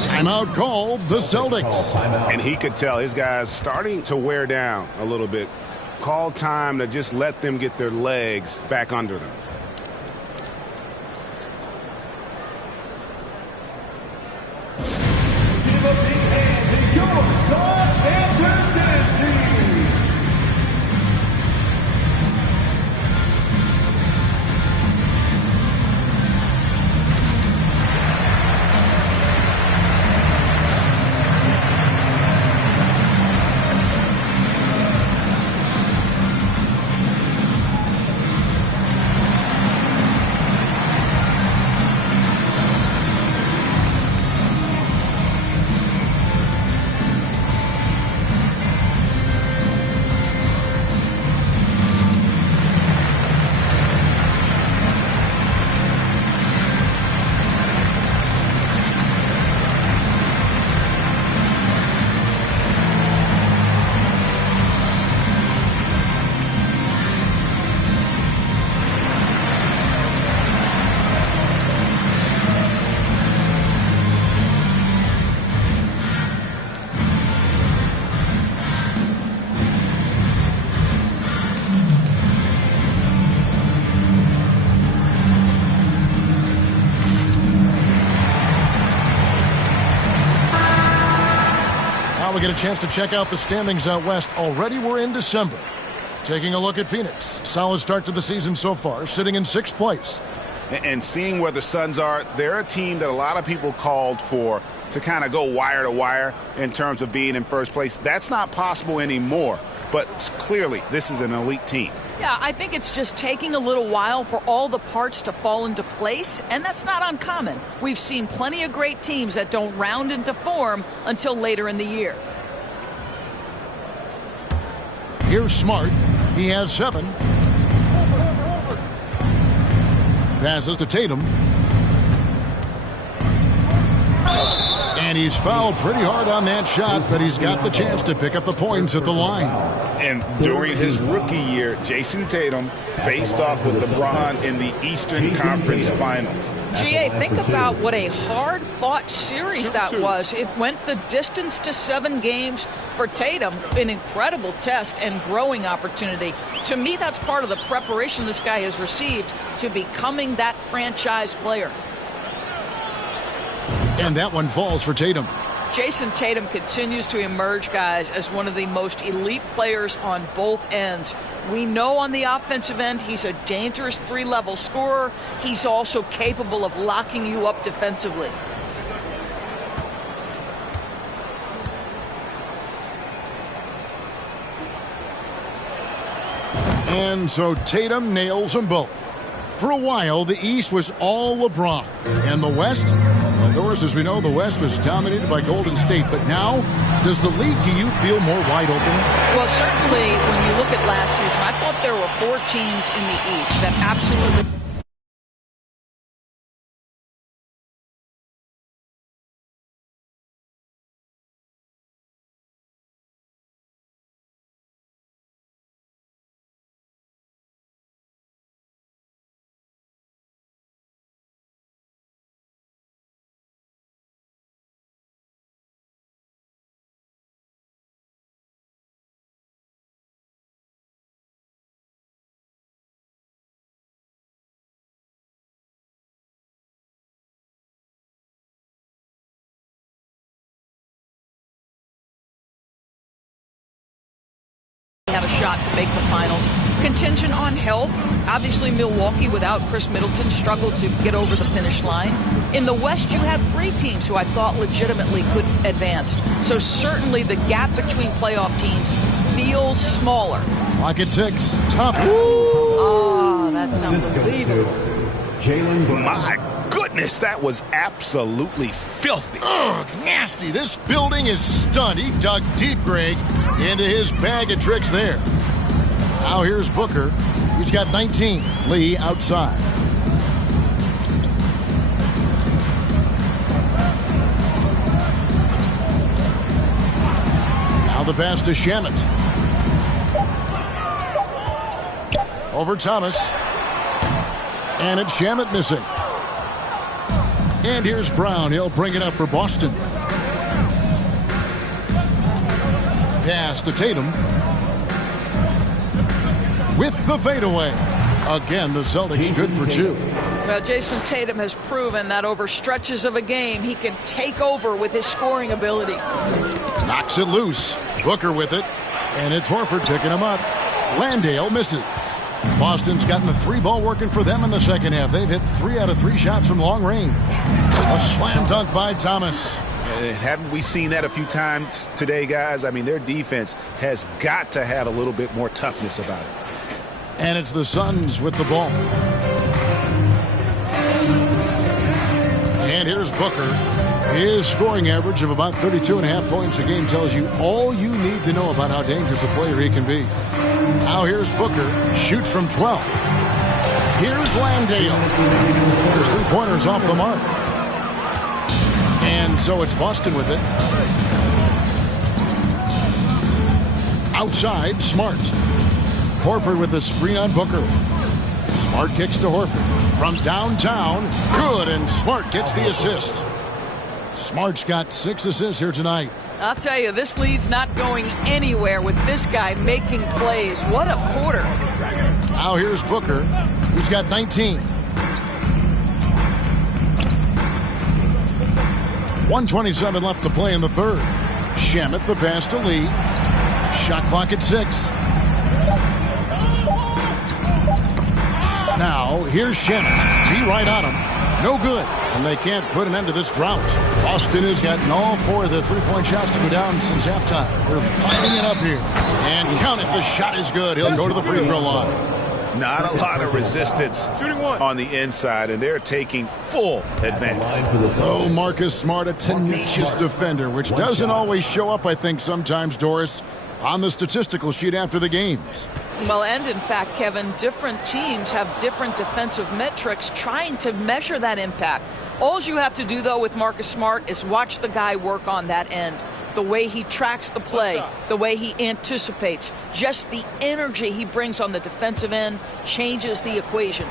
Timeout called the Celtics. And he could tell his guys starting to wear down a little bit. Call time to just let them get their legs back under them. We get a chance to check out the standings out west. Already we're in December. Taking a look at Phoenix. Solid start to the season so far, sitting in 6th place. And seeing where the Suns are, they're a team that a lot of people called for to kind of go wire to wire in terms of being in first place. That's not possible anymore. But clearly, this is an elite team. Yeah, I think it's just taking a little while for all the parts to fall into place, and that's not uncommon. We've seen plenty of great teams that don't round into form until later in the year. Here's Smart. He has 7. Passes to Tatum. And he's fouled pretty hard on that shot, but he's got the chance to pick up the points at the line. And during his rookie year, Jason Tatum faced off with LeBron in the Eastern Conference Finals. GA, think about what a hard-fought series that was. It went the distance to 7 games for Tatum, an incredible test and growing opportunity. To me, that's part of the preparation this guy has received to becoming that franchise player. And that one falls for Tatum. Jason Tatum continues to emerge, guys, as one of the most elite players on both ends. We know on the offensive end he's a dangerous 3-level scorer. He's also capable of locking you up defensively. And so Tatum nails them both. For a while, the East was all LeBron. And the West, well, Doris, as we know, the West was dominated by Golden State, but now, does the league, do you feel more wide open? Well, certainly when you look at last season, I thought there were 4 teams in the East that absolutely... have a shot to make the finals. Contingent on health. Obviously, Milwaukee, without Chris Middleton, struggled to get over the finish line. In the West, you have 3 teams who I thought legitimately could advance. So certainly the gap between playoff teams feels smaller. Clock at 6. Tough. Oh, that's unbelievable. My goodness, that was absolutely filthy. Ugh, nasty. This building is stunned. He dug deep, Greg, into his bag of tricks there. Now here's Booker. He's got 19. Lee outside. Now the pass to Shamet. Over Thomas. And it's Shamet missing. And here's Brown. He'll bring it up for Boston. Pass to Tatum. With the fadeaway. Again, the Celtics good for 2. Well, Jason Tatum has proven that over stretches of a game, he can take over with his scoring ability. Knocks it loose. Booker with it. And it's Horford picking him up. Landale misses. Boston's gotten the 3-ball working for them in the second half. They've hit 3 out of 3 shots from long range. A slam dunk by Thomas. Haven't we seen that a few times today, guys? I mean, their defense has got to have a little bit more toughness about it. And it's the Suns with the ball. And here's Booker. His scoring average of about 32.5 points a game tells you all you need to know about how dangerous a player he can be. Now here's Booker. Shoots from 12. Here's Landale. There's 3-pointers off the mark. And so it's Boston with it. Outside, Smart. Horford with a screen on Booker. Smart kicks to Horford. From downtown, good, and Smart gets the assist. Smart's got 6 assists here tonight. I'll tell you, this lead's not going anywhere with this guy making plays. What a quarter. Now here's Booker, who's got 19. 1:27 left to play in the third. Shamet the pass to Lee. Shot clock at 6. Now here's Shamet. G right on him. No good. And they can't put an end to this drought. Boston has gotten all 4 of the 3-point shots to go down since halftime. They're lining it up here. And count it. The shot is good. He'll go to the free throw line. Not a lot of resistance on the inside, and they're taking full advantage. So Marcus Smart, a tenacious defender, which doesn't always show up, I think, sometimes, Doris, on the statistical sheet after the games. Well, and in fact, Kevin, different teams have different defensive metrics trying to measure that impact. All you have to do, though, with Marcus Smart is watch the guy work on that end. The way he tracks the play, the way he anticipates, just the energy he brings on the defensive end changes the equation.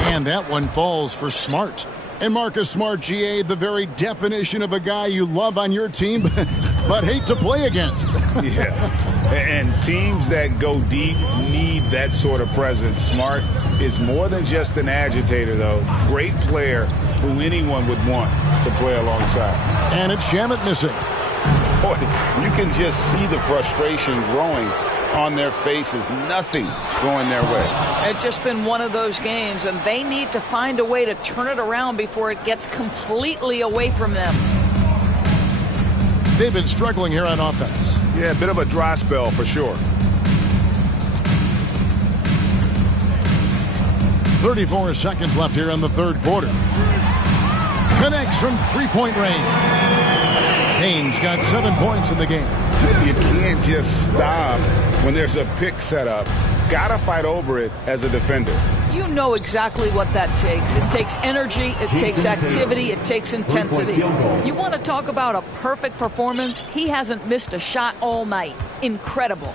And that one falls for Smart. And Marcus Smart, GA, the very definition of a guy you love on your team, but hate to play against. Yeah, and teams that go deep need that sort of presence. Smart is more than just an agitator, though. Great player who anyone would want to play alongside. And it's Shamet missing. Boy, you can just see the frustration growing on their faces. Nothing going their way. It's just been one of those games, and they need to find a way to turn it around before it gets completely away from them. They've been struggling here on offense. Yeah, a bit of a dry spell for sure. 34 seconds left here in the third quarter. Connects from three-point range. Payne's got 7 points in the game. You can't just stop when there's a pick set up. Gotta fight over it as a defender. You know exactly what that takes. It takes energy, it takes activity, it takes intensity. You want to talk about a perfect performance? He hasn't missed a shot all night. Incredible.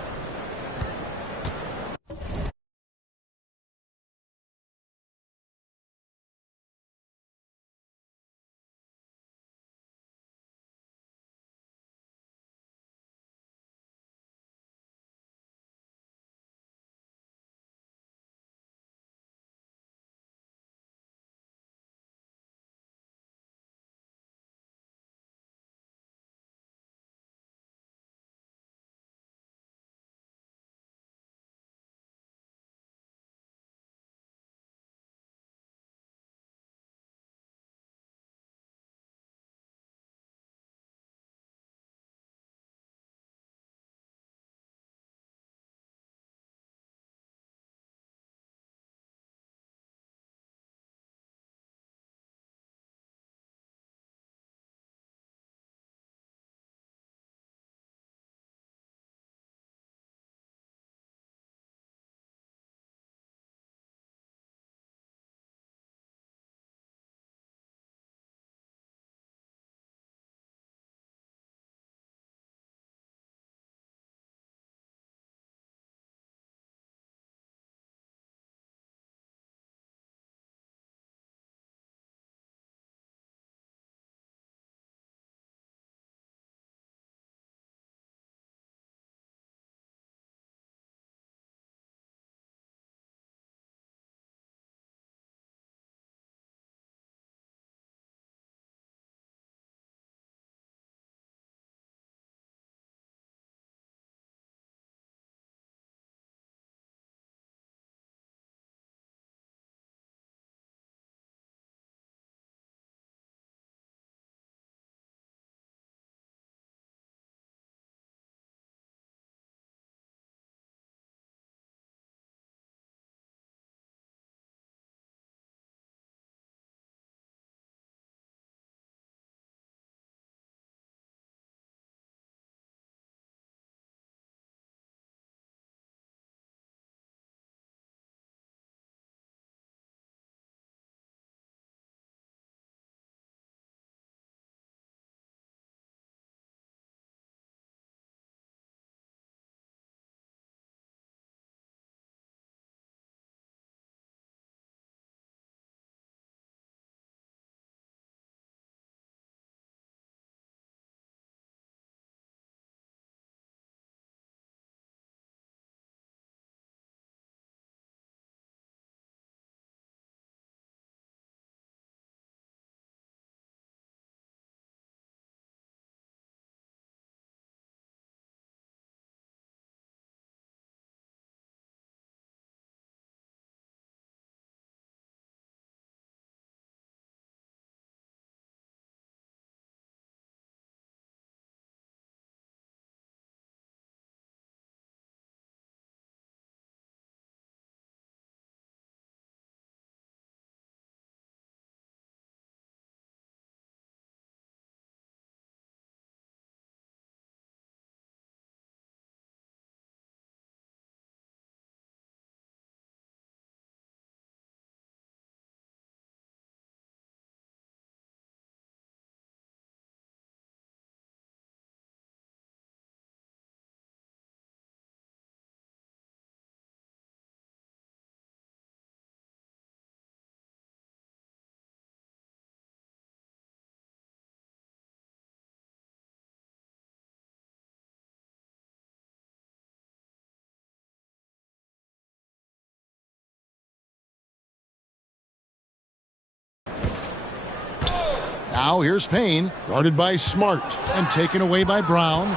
Now here's Payne, guarded by Smart, and taken away by Brown.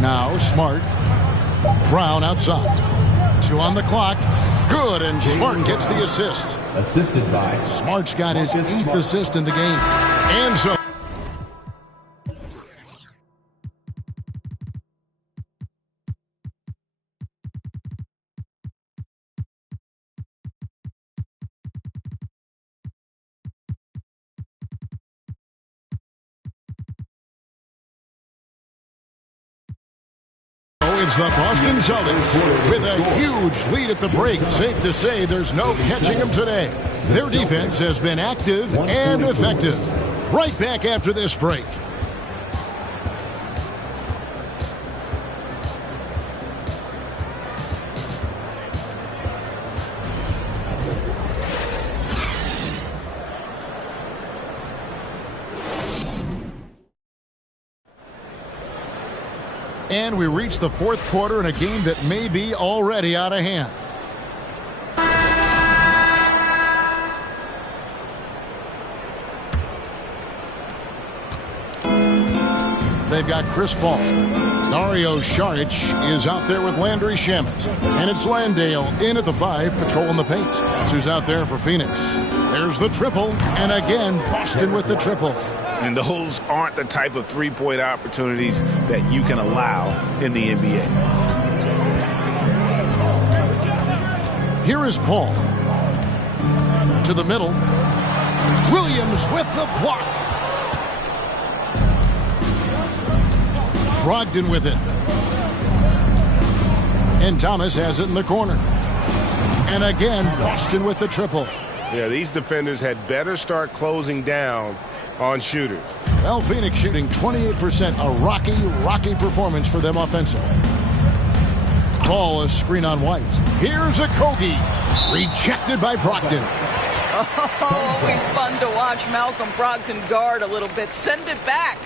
Now Smart. Brown outside. 2 on the clock. Good, and Smart gets the assist. Assisted by Smart's got his 8th assist in the game. And so It's the Boston Celtics with a huge lead at the break. Safe to say there's no catching them today. Their defense has been active and effective. Right back after this break. And we reach the fourth quarter in a game that may be already out of hand. They've got Chris Paul. Dario Saric is out there with Landry Shamet. And it's Landale in at the 5, patrolling the paint. That's who's out there for Phoenix. There's the triple. And again, Boston with the triple. And those aren't the type of three-point opportunities that you can allow in the NBA. Here is Paul. To the middle. Williams with the block. Brogdon with it. And Thomas has it in the corner. And again, Boston with the triple. Yeah, these defenders had better start closing down on shooters. Well, Phoenix shooting 28%, a rocky performance for them offensively. Ball, a screen on White. Here's a Kogi. Rejected by Brogdon. Oh, always fun to watch Malcolm Brogdon guard a little bit. Send it back.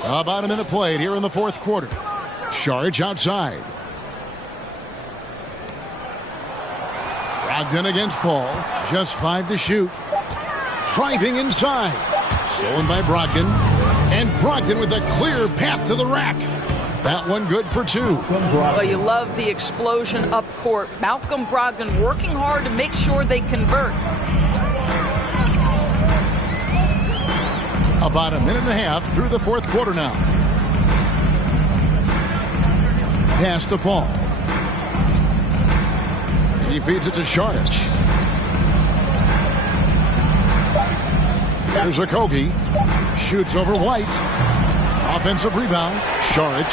About a minute played here in the fourth quarter. Saric outside. Brogdon against Paul. Just 5 to shoot. Driving inside. Stolen by Brogdon. And Brogdon with a clear path to the rack. That one good for 2. Well, you love the explosion up court. Malcolm Brogdon working hard to make sure they convert. About a minute and a half through the fourth quarter now. Pass to Paul. He feeds it to Saric. There's a Kogi. Shoots over White. Offensive rebound. Saric.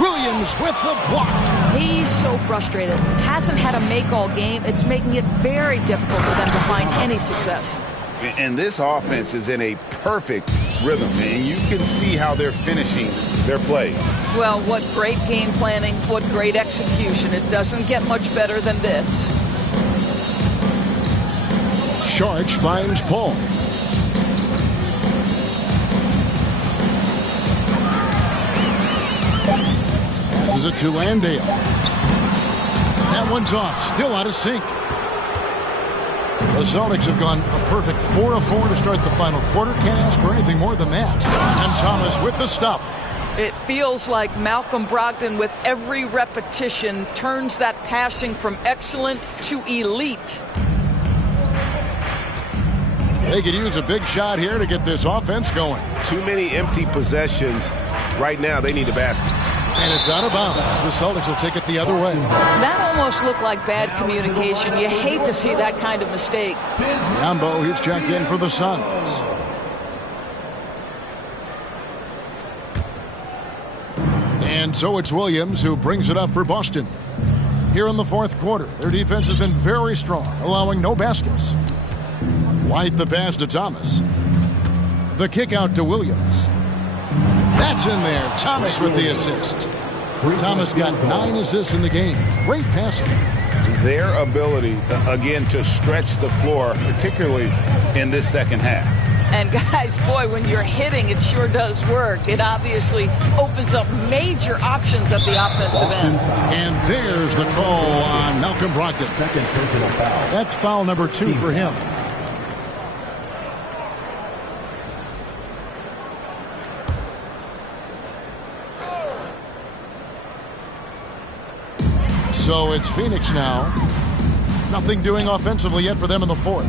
Williams with the block. He's so frustrated. Hasn't had a make all game. It's making it very difficult for them to find any success. And this offense is in a perfect rhythm, and you can see how they're finishing their play. Well, what great game planning, what great execution. It doesn't get much better than this. Saric finds Paul. Passes it to Landale. That one's off, still out of sync. The Celtics have gone a perfect 4 of 4 to start the final quarter. Can't ask for anything more than that. And Thomas with the stuff. It feels like Malcolm Brogdon, with every repetition, turns that passing from excellent to elite. They could use a big shot here to get this offense going. Too many empty possessions. Right now, they need a basket. And it's out of bounds. The Celtics will take it the other way. That almost looked like bad communication. You hate to see that kind of mistake. Yambo, he's checked in for the Suns. And so it's Williams who brings it up for Boston. Here in the fourth quarter, their defense has been very strong, allowing no baskets. White the pass to Thomas. The kick out to Williams. That's in there. Thomas with the assist. Thomas got 9 assists in the game. Great passing. Their ability, again, to stretch the floor, particularly in this second half. And guys, boy, when you're hitting, it sure does work. It obviously opens up major options at the offensive end. And there's the call on Malcolm Brogdon. Second personal foul. That's foul number 2 for him. So it's Phoenix now. Nothing doing offensively yet for them in the fourth.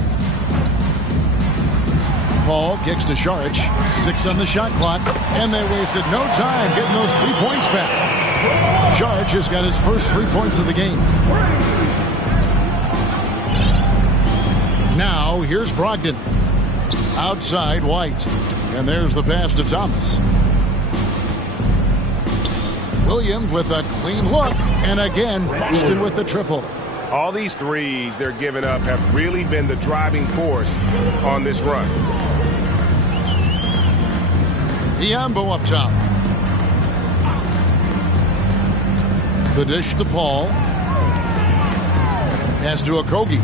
Paul kicks to Saric. 6 on the shot clock. And they wasted no time getting those 3 points back. Saric has got his first 3 points of the game. Now, here's Brogdon. Outside, White. And there's the pass to Thomas. Williams with a clean look. And again, Boston with the triple. All these threes they're giving up have really been the driving force on this run. Biyombo up top. The dish to Paul. Pass to Okogie.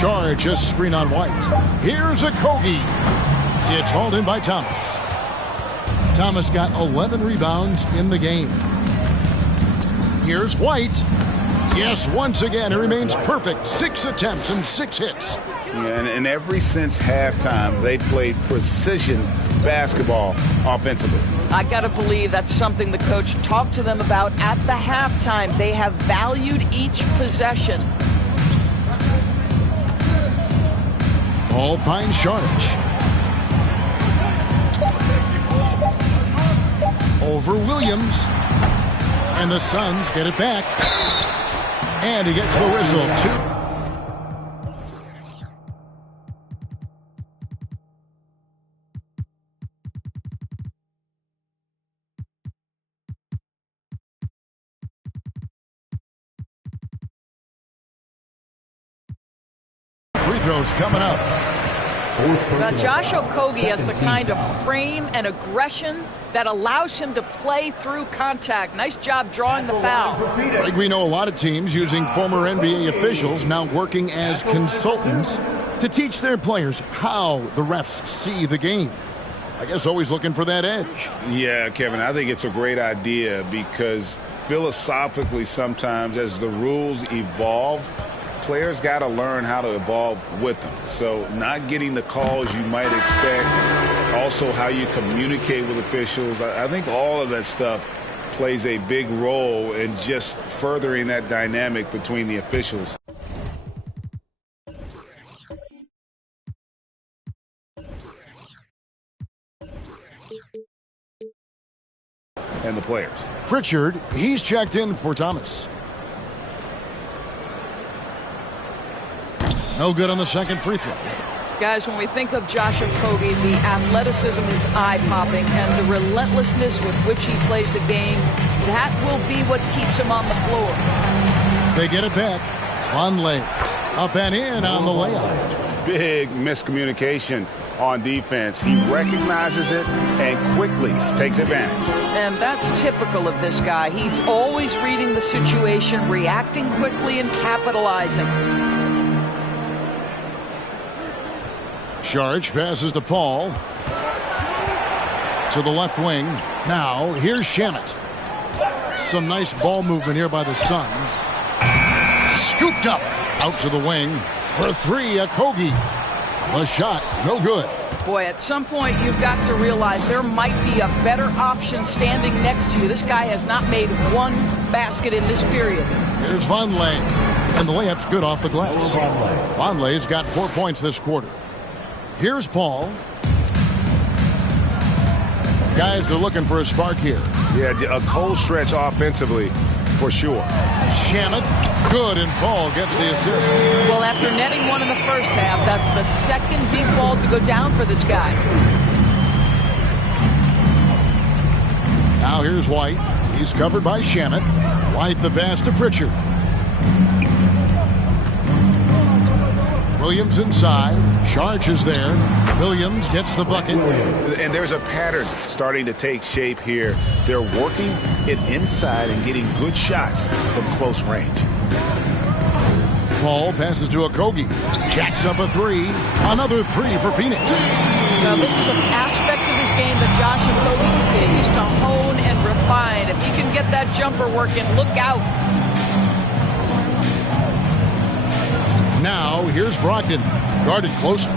Charge, just screen on White. Here's Okogie. It's hauled in by Thomas. Thomas got 11 rebounds in the game. Here's White. Yes, once again, he remains perfect. 6 attempts and 6 hits. Yeah, and ever since halftime, they played precision basketball offensively. I got to believe that's something the coach talked to them about at the halftime. They have valued each possession. Paul finds Sharch. Over Williams. And the Suns get it back. And he gets the whistle. 2. Free throws coming up. Now, Josh Okogie has the kind of frame and aggression that allows him to play through contact. Nice job drawing the foul. Like we know a lot of teams using former NBA officials now working as consultants to teach their players how the refs see the game. I guess always looking for that edge. Yeah, Kevin, I think it's a great idea because philosophically sometimes as the rules evolve, players got to learn how to evolve with them. So not getting the calls you might expect, also how you communicate with officials. I think all of that stuff plays a big role in just furthering that dynamic between the officials and the players. Pritchard, he's checked in for Thomas. No good on the second free throw. Guys, when we think of Josh Okogie, the athleticism is eye-popping, and the relentlessness with which he plays the game, that will be what keeps him on the floor. They get it back. Vonleh up and in on the layup. Big miscommunication on defense. He recognizes it and quickly takes advantage. And that's typical of this guy. He's always reading the situation, reacting quickly, and capitalizing. Sharch passes to Paul. To the left wing. Now, here's Shamet. Some nice ball movement here by the Suns. Scooped up. Out to the wing. For 3, Okogie. The shot, no good. Boy, at some point you've got to realize there might be a better option standing next to you. This guy has not made one basket in this period. Here's Vonleh. And the layup's good off the glass. Vonleh's got 4 points this quarter. Here's Paul. Guys are looking for a spark here. Yeah, a cold stretch offensively for sure. Shamet, good, and Paul gets the assist. Well, after netting one in the first half, that's the second deep ball to go down for this guy. Now here's White. He's covered by Shamet. White the pass to Pritchard. Williams inside. Sharch is there. Williams gets the bucket. And there's a pattern starting to take shape here. They're working it inside and getting good shots from close range. Paul passes to Okogie. Jacks up a 3. Another 3 for Phoenix. Now, this is an aspect of his game that Josh Okogie continues to hone and refine. If he can get that jumper working, look out. Now, here's Brogdon. Guarded closely.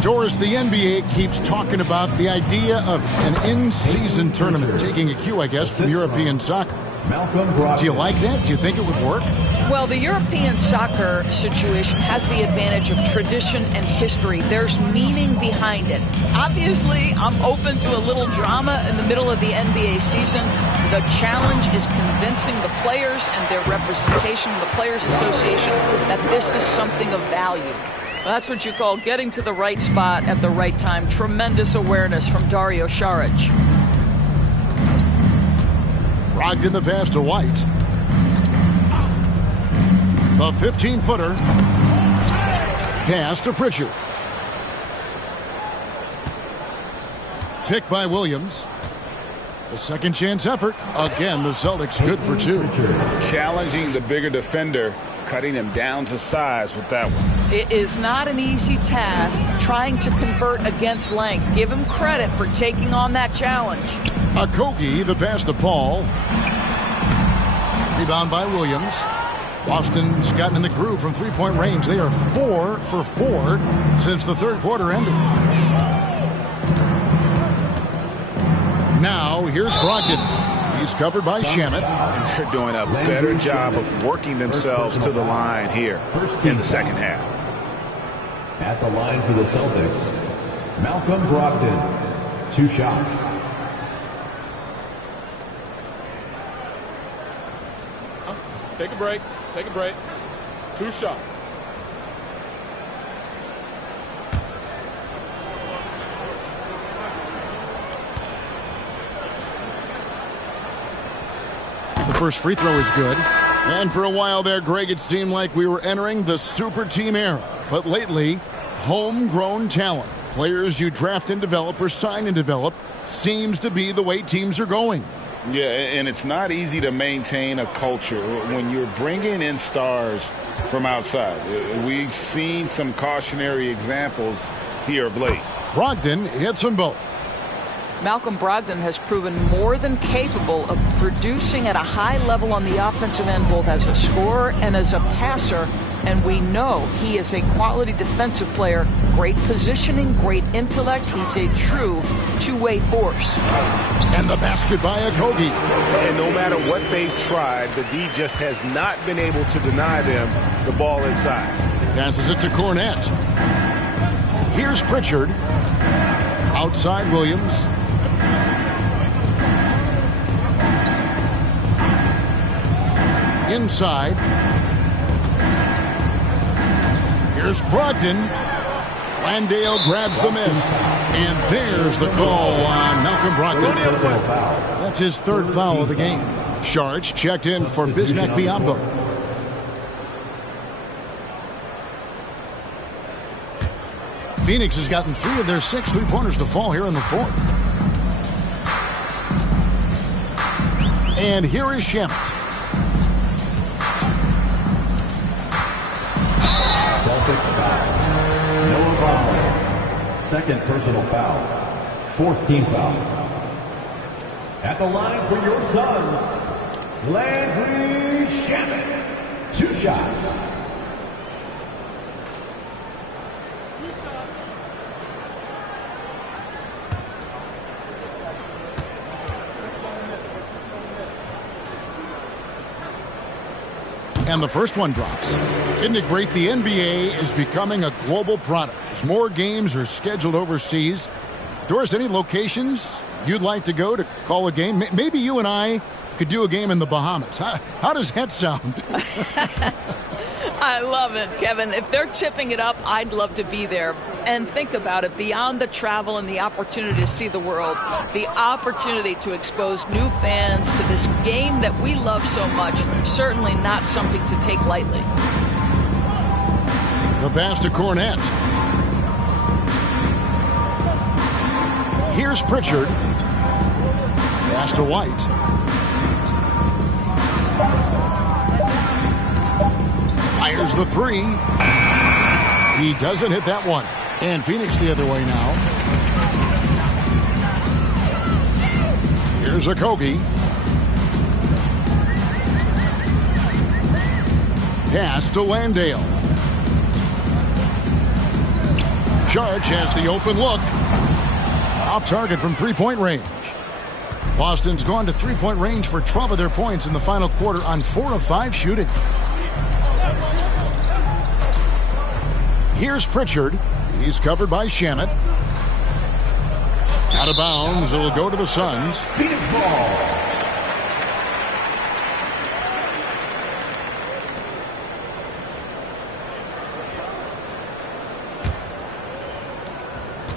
Doris, the NBA keeps talking about the idea of an in-season tournament, taking a cue, I guess, from European soccer. Do you like that? Do you think it would work? Well, the European soccer situation has the advantage of tradition and history. There's meaning behind it. Obviously, I'm open to a little drama in the middle of the NBA season. The challenge is convincing the players and their representation, the Players Association, that this is something of value. That's what you call getting to the right spot at the right time. Tremendous awareness from Dario Saric. Brogdon the pass to White. The 15-footer. Pass to Pritchard. Picked by Williams. A second chance effort. Again, the Celtics good for 2. Challenging the bigger defender, cutting him down to size with that one. It is not an easy task trying to convert against length. Give him credit for taking on that challenge. Okogie, the pass to Paul. Rebound by Williams. Boston's gotten in the groove from three-point range. They are 4 for 4 since the third quarter ended. Now, here's Brogdon. He's covered by Shamet. And they're doing a better job of working themselves to the line here in the second half. At the line for the Celtics, Malcolm Brogdon. 2 shots. Take a break. Take a break. 2 shots. The first free throw is good. And for a while there, Greg, it seemed like we were entering the super team era. But lately, homegrown talent, players you draft and develop or sign and develop, seems to be the way teams are going. Yeah, and it's not easy to maintain a culture when you're bringing in stars from outside. We've seen some cautionary examples here of late. Brogdon hits them both. Malcolm Brogdon has proven more than capable of producing at a high level on the offensive end, both as a scorer and as a passer. And we know he is a quality defensive player. Great positioning, great intellect. He's a true two-way force. And the basket by Okogie. And no matter what they've tried, the D just has not been able to deny them the ball inside. Passes it to Cornette. Here's Pritchard. Outside Williams. Inside. Here's Brogdon. Landale grabs the miss. And there's the call on Malcolm Brogdon. That's his third foul of the game. Saric checked in for Bismack Biyombo. Phoenix has gotten 3 of their 6 three-pointers to fall here in the fourth. And here is Shamet. Celtics foul. Noah Vonleh. Second personal foul. 4th team foul. At the line for your Suns, Landry Shamet. 2 shots. And the first one drops. Isn't it great? The NBA is becoming a global product. As more games are scheduled overseas. Doris, any locations you'd like to go to call a game? Maybe you and I could do a game in the Bahamas. How does that sound? I love it, Kevin. If they're tipping it up, I'd love to be there. And think about it, beyond the travel and the opportunity to see the world, the opportunity to expose new fans to this game that we love so much, certainly not something to take lightly. The pass to Cornette. Here's Pritchard. Pass to White. Fires the 3. He doesn't hit that one. And Phoenix the other way now. Here's Okogie. Pass to Landale. Saric has the open look. Off target from three-point range. Boston's gone to three-point range for 12 of their points in the final quarter on 4 of 5 shooting. Here's Pritchard. He's covered by Shamet. Out of bounds. It'll go to the Suns. Phoenix ball.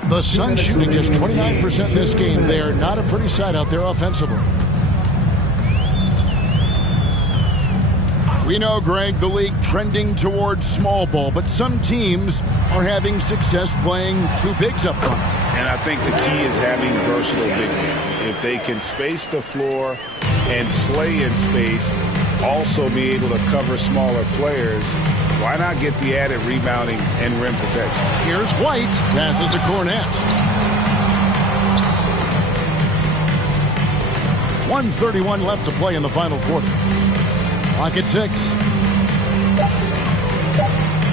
The Suns shooting just 29% in this game. They are not a pretty sight out there offensively. We know, Greg, the league trending towards small ball, but some teams are having success playing two bigs up front. And I think the key is having versatile big men. If they can space the floor and play in space, also be able to cover smaller players, why not get the added rebounding and rim protection? Here's White. Passes to Cornette. 1:31 left to play in the final quarter. Clock at 6.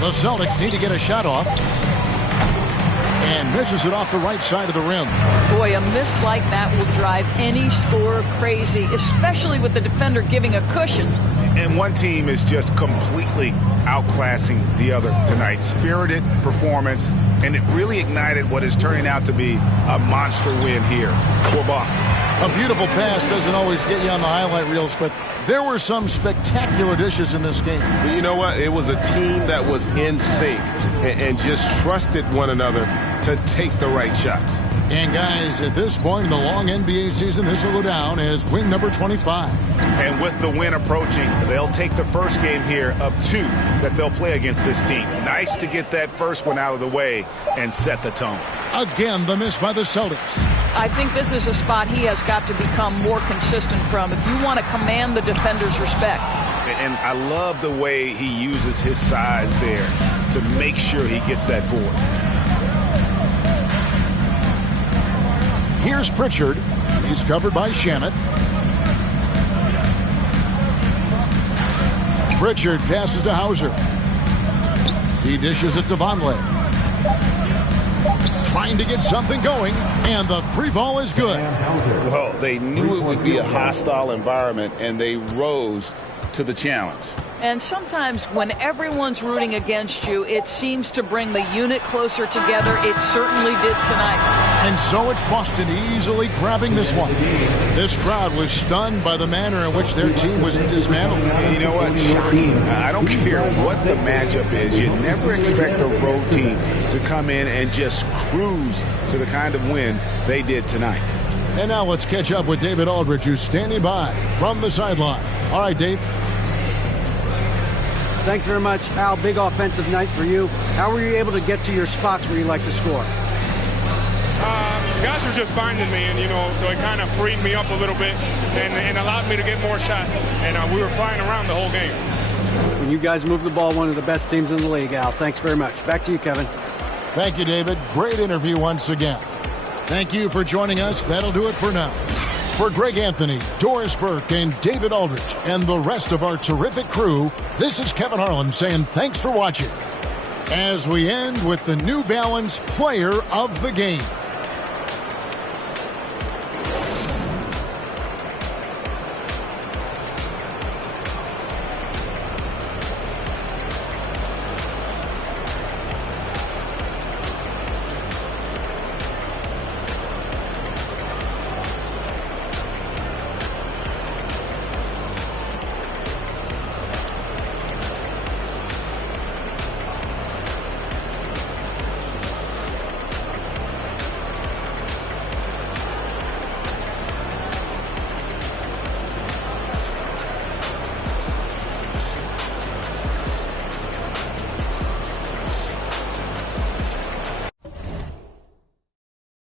The Celtics need to get a shot off. And misses it off the right side of the rim. Boy, a miss like that will drive any scorer crazy, especially with the defender giving a cushion. And one team is just completely outclassing the other tonight. Spirited performance, and it really ignited what is turning out to be a monster win here for Boston. A beautiful pass doesn't always get you on the highlight reels, but there were some spectacular dishes in this game. But you know what? It was a team that was in sync and just trusted one another to take the right shots. And guys, at this point in the long NBA season, this will go down as win number 25. And with the win approaching, they'll take the first game here of 2 that they'll play against this team. Nice to get that first one out of the way and set the tone. Again, the miss by the Celtics. I think this is a spot he has got to become more consistent from if you want to command the defender's respect. And I love the way he uses his size there to make sure he gets that board. Here's Pritchard. He's covered by Shamet. Pritchard passes to Hauser. He dishes it to Vonleh. Trying to get something going, and the three ball is good. Well, they knew it would be a hostile environment, and they rose to the challenge. And sometimes when everyone's rooting against you, it seems to bring the unit closer together. It certainly did tonight. And so it's Boston easily grabbing this one. This crowd was stunned by the manner in which their team was dismantled. You know what? Shocking. I don't care what the matchup is. You never expect a road team to come in and just cruise to the kind of win they did tonight. And now let's catch up with David Aldridge, who's standing by from the sideline. All right, Dave. Thanks very much, Al. Big offensive night for you. How were you able to get to your spots where you like to score? Guys were just finding me, and so it kind of freed me up a little bit and allowed me to get more shots. And we were flying around the whole game. And you guys moved the ball, one of the best teams in the league, Al. Thanks very much. Back to you, Kevin. Thank you, David. Great interview once again. Thank you for joining us. That'll do it for now. For Greg Anthony, Doris Burke, and David Aldridge, and the rest of our terrific crew, this is Kevin Harlan saying thanks for watching. As we end with the New Balance Player of the Game.